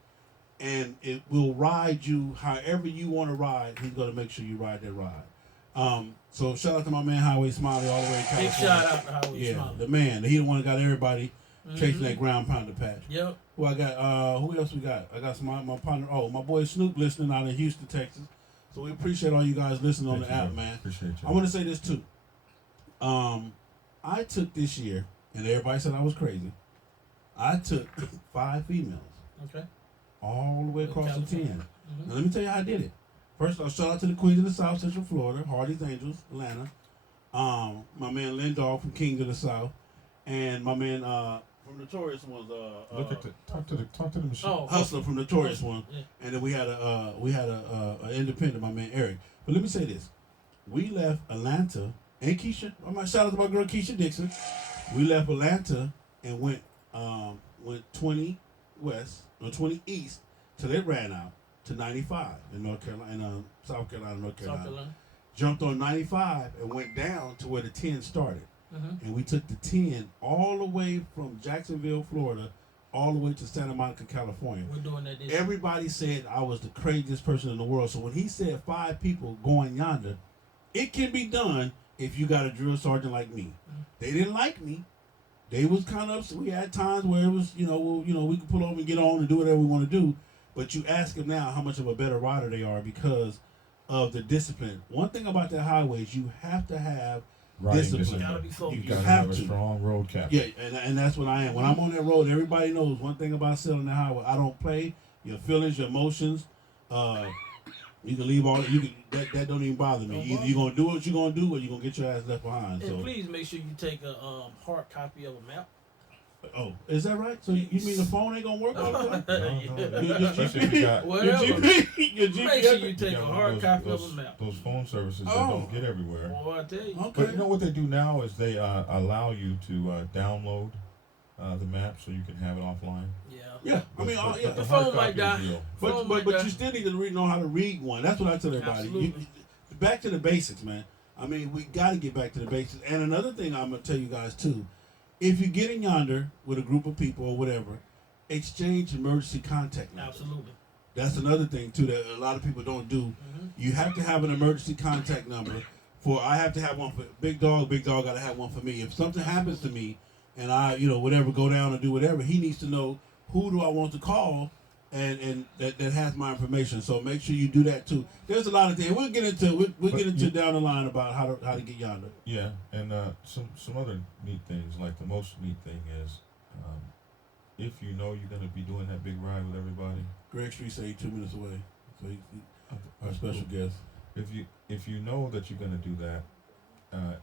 and it will ride you however you want to ride. He's going to make sure you ride that ride. So shout out to my man Highway Smiley all the way in California. Big shout out to Highway Yeah, Smiley. the man. He the one that got everybody chasing Mhm. that ground pounder patch. Yep. Who I got? Who else we got? I got my partner. Oh, my boy Snoop listening out in Houston, Texas. So we appreciate all you guys listening on Thank the you, app, bro. man. Appreciate you. I want to say this too. I took this year, and everybody said I was crazy. I took 5 females Okay. all the way across the 10. California. Now let me tell you how I did it. First, I'll shout out to the Queens of the South Central Florida, Hardy's Angels, Atlanta. My man Lindog from Kings of the South, and my man from Notorious ones. Look at the talk to the machine. Oh, Hustler from Notorious one, Yeah. and then we had a independent, my man Eric. But let me say this: we left Atlanta and Keisha. I'm gonna shout out to my girl Keisha Dixon. We left Atlanta and went 20 west or 20 east till it ran out to 95 in North Carolina, South Carolina, North Carolina. South Carolina. Jumped on 95 and went down to where the 10 started. Mm-hmm. And we took the 10 all the way from Jacksonville, Florida, all the way to Santa Monica, California. We're doing that this year. Everybody said I was the craziest person in the world. So when he said 5 people going yonder, it can be done if you got a drill sergeant like me. They didn't like me. They was kind of, we had times where it was, we could pull over and get on and do whatever we want to do. But you ask them now how much of a better rider they are because of the discipline. One thing about that highway is you have to have discipline. Gotta be focused. You gotta have a to. strong road captain. Yeah, and that's what I am. When I'm on that road, everybody knows one thing about sailing the highway. I don't play. Your feelings, your emotions. You can leave all that don't even bother me. Either you're gonna do what you're gonna do, or you're gonna get your ass left behind. And So, please make sure you take a hard copy of a map. oh, is that right? So you mean the phone ain't gonna work all the time? Yeah. Especially if you got Whatever. Your Make sure you GPS. take a got hard copy those, of a map. those phone services that Oh. don't get everywhere. Boy, I tell you. Okay. But you know what they do now is they allow you to download the map so you can have it offline. Yeah. Yeah, I mean, But yeah. The hard phone might copy is die. real. Phone But might but die. you still need to know how to read one. That's what I tell everybody. Absolutely. Back to the basics, man. I mean, we got to get back to the basics. And another thing I'm gonna tell you guys too, if you get in yonder with a group of people or whatever, exchange emergency contact numbers. Absolutely. That's another thing too that a lot of people don't do. Mm-hmm. You have to have an emergency contact number. I have to have one for Big Dog. Big Dog got to have one for me. If something happens to me, and I, whatever, go down and do whatever, he needs to know who do I want to call, and that has my information. So make sure you do that too. There's a lot of things we'll get into down the line about how to get yonder. Yeah, and some other neat things, like the most neat thing is if you know you're going to be doing that big ride with everybody. Greg Street say he's 2 minutes away, so he our special guest. If you know that you're going to do that,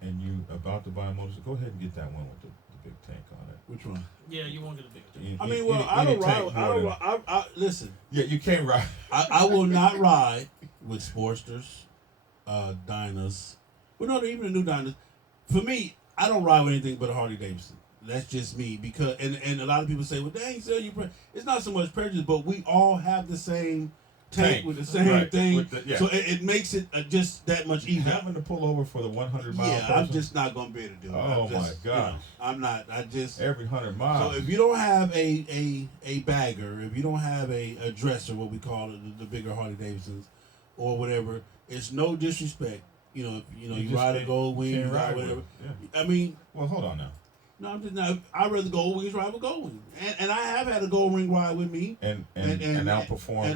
and you about to buy a motorcycle, go ahead and get that one with the big tank on it. Which one? Yeah, you won't get a bigger tank. I mean, well, I don't ride. Listen. Yeah, you can't ride. I will not ride with Sportsters, Dynas. Well, no, even the new Dynas. For me, I don't ride with anything but a Harley Davidson. That's just me because and a lot of people say, well, dang, so it's not so much prejudice, but we all have the same tank with the same thing, so it makes it just that much easier. Having to pull over for the 100-mile yeah, person? I'm just not gonna be able to do it. Oh my gosh! I'm not. I just every 100 miles. So if you don't have a bagger, if you don't have a dresser, what we call it, the bigger Harley Davidsons, or whatever, it's no disrespect. You ride a Gold Wing, you ride whatever. Yeah. I mean, well, hold on now. No, I'm just not. I'd rather Gold Wings ride with Gold Wing, and I have had a Gold Wing ride with me, and outperform,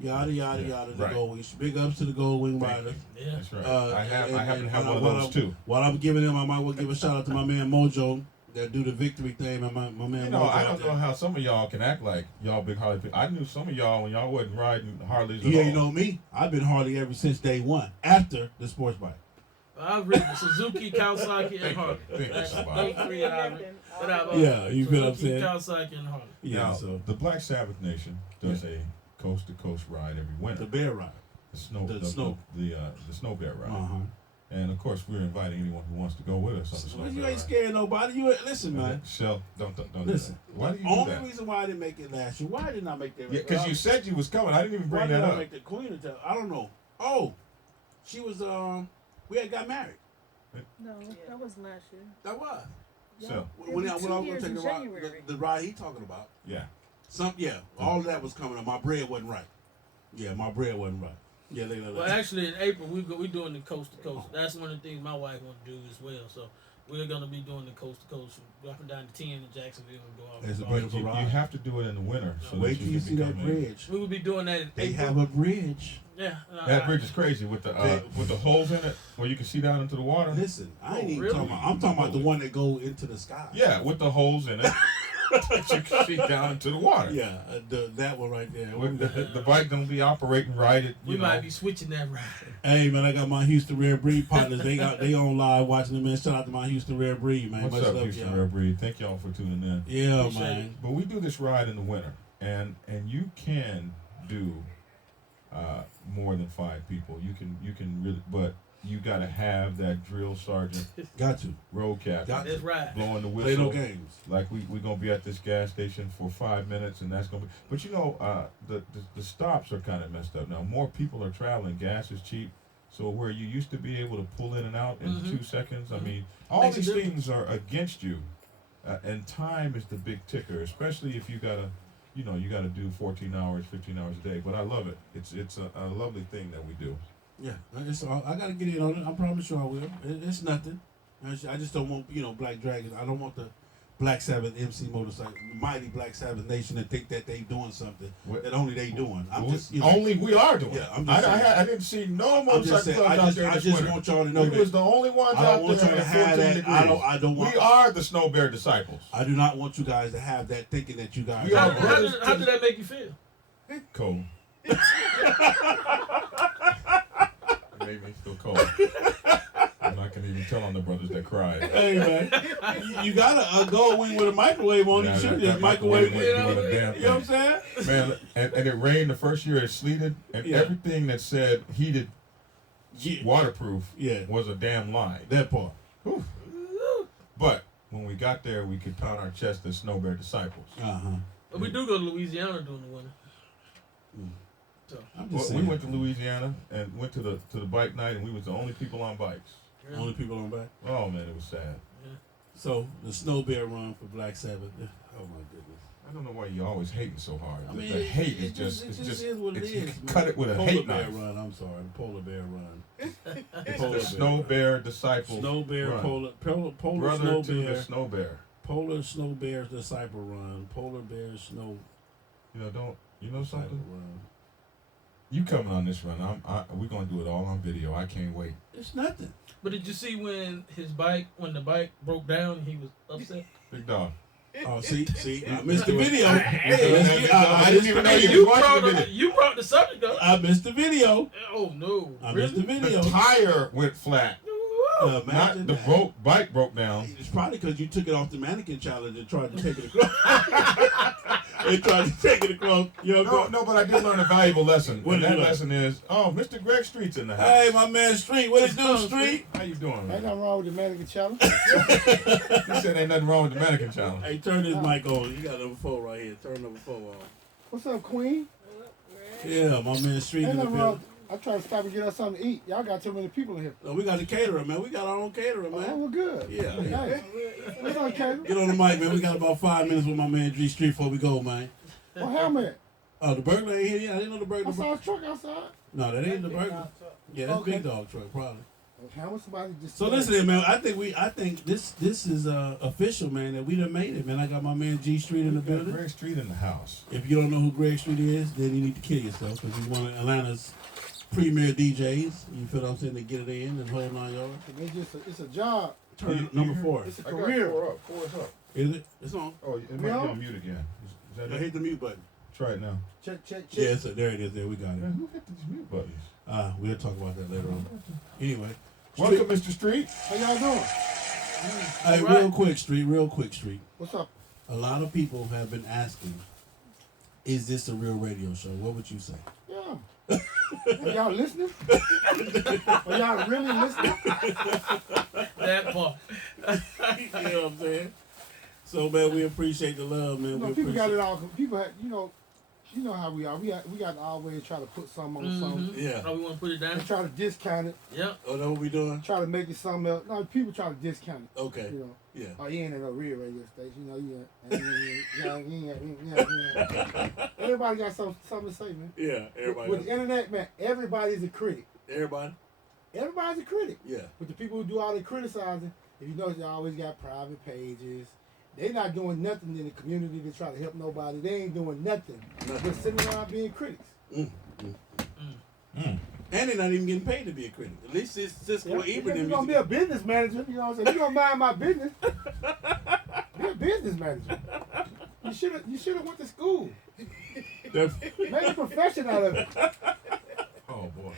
yada yada yada. The Right. Gold Wings. Big ups to the Gold Wing riders. Yeah, that's right. I happen to have one of those too. While I'm giving them, I might well give a shout out to my man Mojo that do the victory thing. My man. Mojo I don't know how some of y'all can act like y'all big Harley people. I knew some of y'all when y'all wasn't riding Harleys. Yeah, you know me. I've been Harley ever since day one. After the sports bike. I've ridden Suzuki, Kawasaki, and Harley. That's those three you feel what I'm saying? Kawasaki, and Harley. Yeah. Now, So the Black Sabbath Nation does a coast to coast ride every winter. The bear ride. The snow bear ride. Uh-huh. And of course, we're inviting anyone who wants to go with us on the snow bear You ride. ain't scaring nobody. You listen, man. Shell, don't listen. do that. Why do you do Only that? reason why I didn't make it last year. Why didn't I make that? Yeah, because you said you was coming. I didn't even bring that Why did up. I make the queen of I don't know. Oh, she was. We had got married. No, that was last year. That was. So when I was going to take the ride he talking about. Yeah. All of that was coming up. My bread wasn't right. Yeah, my bread wasn't right. Yeah, well, actually, in April we doing the coast to coast. That's one of the things my wife want to do as well. So we're gonna be doing the coast to coast, dropping down to 10 in Jacksonville and go out. It's a beautiful ride. You have to do it in the winter. So wait till you see that bridge. We will be doing that. They have a bridge. Yeah. That bridge is crazy with the holes in it where you can see down into the water. Listen, I ain't even talking about. I'm talking about the one that go into the sky. Yeah, with the holes in it. That you can see down into the water. Yeah, that one right there. The bike don't be operating right. We might be switching that ride. Hey man, I got my Houston Rare Breed partners. They on live watching them, man. Shout out to my Houston Rare Breed, man. What's up, Houston Rare Breed? Thank y'all for tuning in. Yeah, man. But we do this ride in the winter, and you can do more than 5 people. You can really, but you got to have that drill sergeant. Got to. Road captain. That's right. Blowing the whistle. Play no games. Like we're gonna be at this gas station for 5 minutes, and that's gonna be. But the stops are kind of messed up now. More people are traveling. Gas is cheap, so where you used to be able to pull in and out in 2 seconds. I mean, all these things are against you, and time is the big ticker. Especially if you gotta do 14 hours, 15 hours a day. But I love it. It's a lovely thing that we do. Yeah, I gotta get in on it. I promise you I will. It's nothing. I just don't want Black Dragons. I don't want the Black Sabbath MC motorcycle, mighty Black Sabbath Nation to think that they doing something that only they doing. Only we are doing. Yeah, I'm just I didn't see no motorcycle clubs out there. I just want y'all to know we was the only ones out there in 14 degrees. I don't want. We are the Snow Bear disciples. I do not want you guys to have that thinking that you guys. How did that make you feel? Cold. It made me feel cold. I'm not gonna even tell on the brothers that cried. Hey man, you got a Gold Wing with a microwave on it. You should just microwave it. You know what I'm saying? Man, and it rained the first year. It sleeted, and everything that said heated, waterproof, was a damn lie. That part. Whew. But when we got there, we could pound our chest as Snow Bear disciples. But we do go to Louisiana during the winter. So. We went to Louisiana and went to the bike night, and we was the only people on bikes. Only people on bike. Oh man, it was sad. Yeah. So the Snow Bear run for Black Sabbath. Oh my goodness. I don't know why you always hating so hard. I mean, the hate is just is what it is. You cut it with a hate knife. Polar Bear run. I'm sorry, the Polar Bear run. It's the Snow Bear disciple. Snow Bear run. Polar Brother Snow to Bear. the Snow Bear. Polar Snow Bear disciple run. Polar Bear Snow. You know something? Run. You coming on this run? We're gonna do it all on video. I can't wait. It's nothing. But did you see when the bike broke down and he was upset? Big dog. Oh, see, I missed the video. I didn't even know you watched the video. You brought the subject up. I missed the video. Oh no! I missed the video. The tire went flat. Not the bike broke down. It's probably because you took it off the mannequin challenge and tried to take it across. and tried to take it across. No, but I did learn a valuable lesson. What And did that you learn? lesson is, Mr. Greg Street's in the house. Hey, my man Street. What it do, Street? How you doing, Ain't man? nothing wrong with the mannequin challenge. He said ain't nothing wrong with the mannequin challenge. Hey, turn this mic on. You got number 4 right here. Turn number 4 on. What's up, Queen? Yeah, my man Street Ain't in the nothing building. wrong. I try to stop and get us something to eat. Y'all got too many people in here. No, we got the caterer, man. We got our own caterer, man. Oh, we're good. Yeah. Hey, what's up, Caleb? Get on the mic, man. We got about 5 minutes with my man G Street before we go, man. What helmet? Oh, the burglar ain't here yet? I didn't know the I burglar. saw a truck outside. No, that ain't the burglar. Yeah, that's Okay. Big Dog truck, probably. Helmet, somebody just. So listen here, man. I think this is official, man, that we done made it, man. I got my man G Street in the building. Greg Street in the house. If you don't know who Greg Street is, then you need to kill yourself because he's one of Atlanta's premier DJs. You feel what I'm saying? To get it in and hold 9 yards. It's a job. Turn number 4. It's a I got career. 4 up. 4 is up. Is it? It's on. Oh, it might be on mute again. Is that I it? hit the mute button. Try it now. Check. Yeah, so there it is. There we got it. Man, who hit these mute buttons? We'll talk about that later on. Anyway, Welcome, Mr. Street. How y'all doing? Hey, real quick, Street. What's up? A lot of people have been asking, is this a real radio show? What would you say? Yeah. Are y'all listening? Are y'all really listening? That part. You know what I'm saying? So, man, we appreciate the love, man. You know, We people got appreciate it all. People have, you know how we are. We got to always try to put something on something. Yeah. Oh, we want to put it down? And try to discount it. Yep. Oh, that's what we doing? Try to make it something else. No, people try to discount it. Okay. You know. Yeah. Oh, you ain't at a real radio station. Everybody got something to say, man. Yeah, everybody. With the internet, man, everybody's a critic. Everybody? Everybody's a critic. Yeah. But the people who do all the criticizing, if you notice, they always got private pages. They not doing nothing in the community to try to help nobody. They ain't doing nothing. They're sitting around being critics. And they're not even getting paid to be a critic. At least it's Cisco If Ebert. you're going to be a business manager, you know what I'm saying? You're going to mind my business. Be a business manager. You should have went to school. Make a profession out of it. Oh, boy.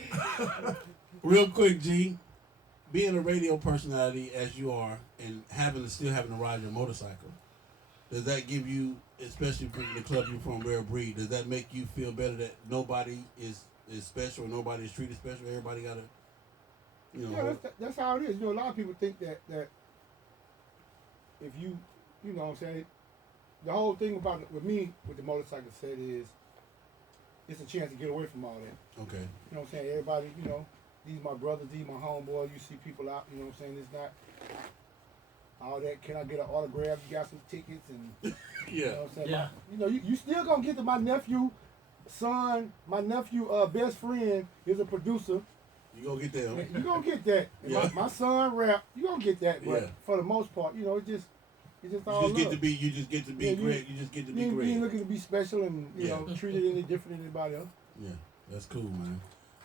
Real quick, G. Being a radio personality as you are and still having to ride your motorcycle, does that give you, especially from the club you're from, Rare Breed, does that make you feel better that nobody is special, nobody is treated special, everybody got to, Yeah, that's how it is. You know, a lot of people think that if you know what I'm saying, the whole thing about it with me, with the motorcycle set is, it's a chance to get away from all that. Okay. You know what I'm saying? Everybody, these my brothers, these my homeboys. You see people out, you know what I'm saying? It's not all that. Can I get an autograph? You got some tickets and Yeah. You know what I'm saying? Yeah. You still gonna get to my nephew, best friend is a producer. You gonna get that? You gonna get that. And Yeah. my son rap. You gonna get that. But Yeah. for the most part, it's just all You just get love. to be Yeah, great. You just get to be You ain't great. looking to be special and treated any different than anybody else. Yeah, that's cool, man.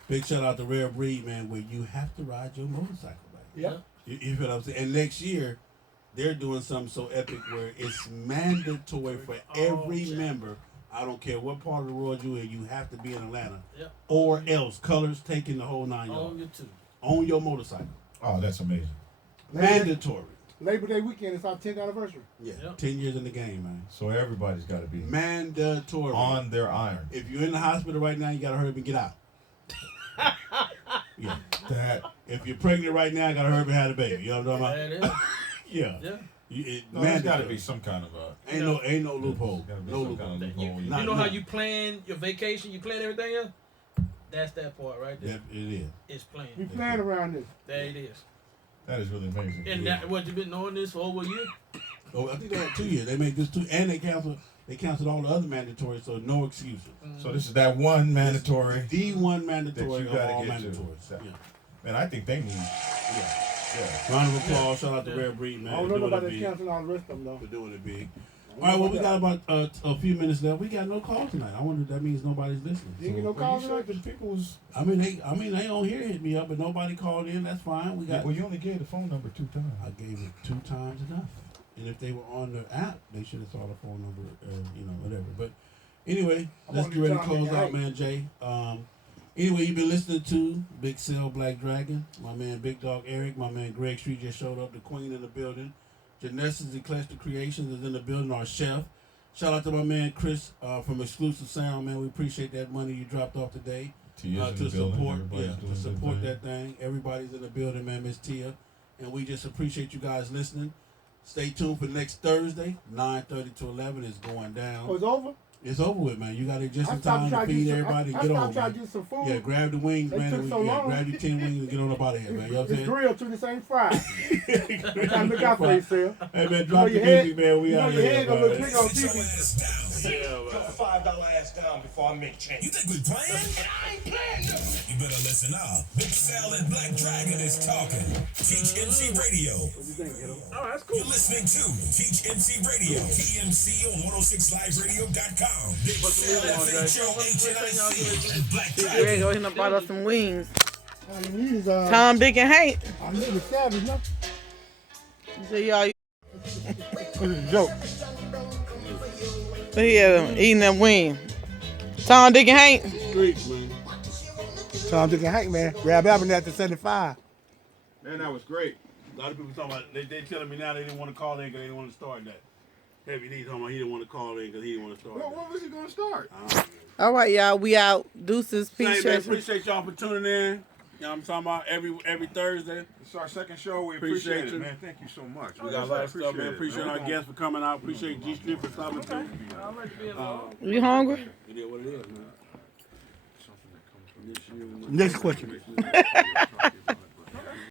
Big shout out to Rare Breed, man, where you have to ride your motorcycle, man. Yeah. You feel what I'm saying? And next year, they're doing something so epic where it's mandatory for every member. I don't care what part of the world you're in, you have to be in Atlanta. Yeah. Or else, colors taking the whole 9 yards. On your two. On your motorcycle. Oh, that's amazing. Mandatory. Labor Day weekend is our 10th anniversary. Yeah, 10 years in the game, man. So everybody's got to be mandatory on their iron. If you're in the hospital right now, you got to hurry up and get out. Yeah. If you're pregnant right now, you got to hurry up and have a baby. You know what I'm talking about? Yeah. Yeah. There's got to be some kind of a. Ain't no loophole. No loophole. You know how you plan your vacation, you plan everything else? That's that part right there. It is. It's planned. We plan around this. There it is. That is really amazing. And that, what, you been knowing this for over a year? Oh, I think they had 2 years. They made this 2, and they canceled all the other mandatory, so no excuses. So this is that one mandatory. The one mandatory that you of all got to get mandatories. to. Yeah. Man, I think they need. Yeah. Round of applause. Shout out to Rare Breed, man. I don't know Doing about it that big. canceling all the rest of them, though. For doing it big. All right, well, we got about a few minutes left. We got no calls tonight. I wonder if that means nobody's listening. You ain't get no calls tonight? The people was. I mean, they on here hit me up, but nobody called in. That's fine. We got. Well, you only gave the phone number 2 times. I gave it 2 times enough. And if they were on the app, they should have saw the phone number, whatever. But anyway, let's get ready to close out, man, Jay. Anyway, you've been listening to Big Cell Black Dragon. My man Big Dog Eric. My man Greg Street just showed up. The Queen in the building. Genesis Eclectic Creations is in the building. Our chef. Shout out to my man Chris from Exclusive Sound, man. We appreciate that money you dropped off today Tia's in to the building. support, Everybody's doing to their support thing. that thing. Everybody's in the building, man. Miss Tia, and we just appreciate you guys listening. Stay tuned for next Thursday, 9:30 to 11 is going down. Oh, it's over? It's over with, man. You got it just I in stopped time to trying to feed get some- everybody I and get stopped on, trying man. to get some food. Yeah, grab the wings, They man. took And so long. grab your 10 wings and get on up out of here, man. You know what I'm This saying? grill too, this ain't fried. You gotta look out for yourself. Hey, man, You drop know the your music, head- man. We you know out your here, head gonna look man. big on Sit your TV. ass down. Put the $5 ass down before I make change. You think we playing? I ain't playing nothing. You better listen up. Big Sal and Black Dragon is talking. Teach MC Radio. Oh, that's cool. You're listening to Teach MC Radio. TMC on 106liveradio.com. Big Sal, FHO, HNIC, and Black Greg Dragon. go ahead and bought us some wings. All you need is, Tom, Dick, and Hank. I need a savage, no? So y'all This is a joke. here eating that wing. Tom, Dick, and Hank. Streets, man. Tom, Dick, and Hank, man. Grab Abernathy at the 75. Man, that was great. A lot of people talking about, they telling me now they didn't want to call in because they didn't want to start that. Heavy D talking about he didn't want to call in because he didn't want to start that. What was he gonna start? All right, y'all. We out. Deuces. Hey, Peace. man, Church. appreciate y'all for tuning in. You know what I'm talking about? Every Thursday. It's our second show. We Appreciate appreciate you. it, man. Thank you so much. We got a lot of stuff, man. Appreciate our guests for coming out. Appreciate G Strip for stopping through. You hungry? It is what it is, man. Next question.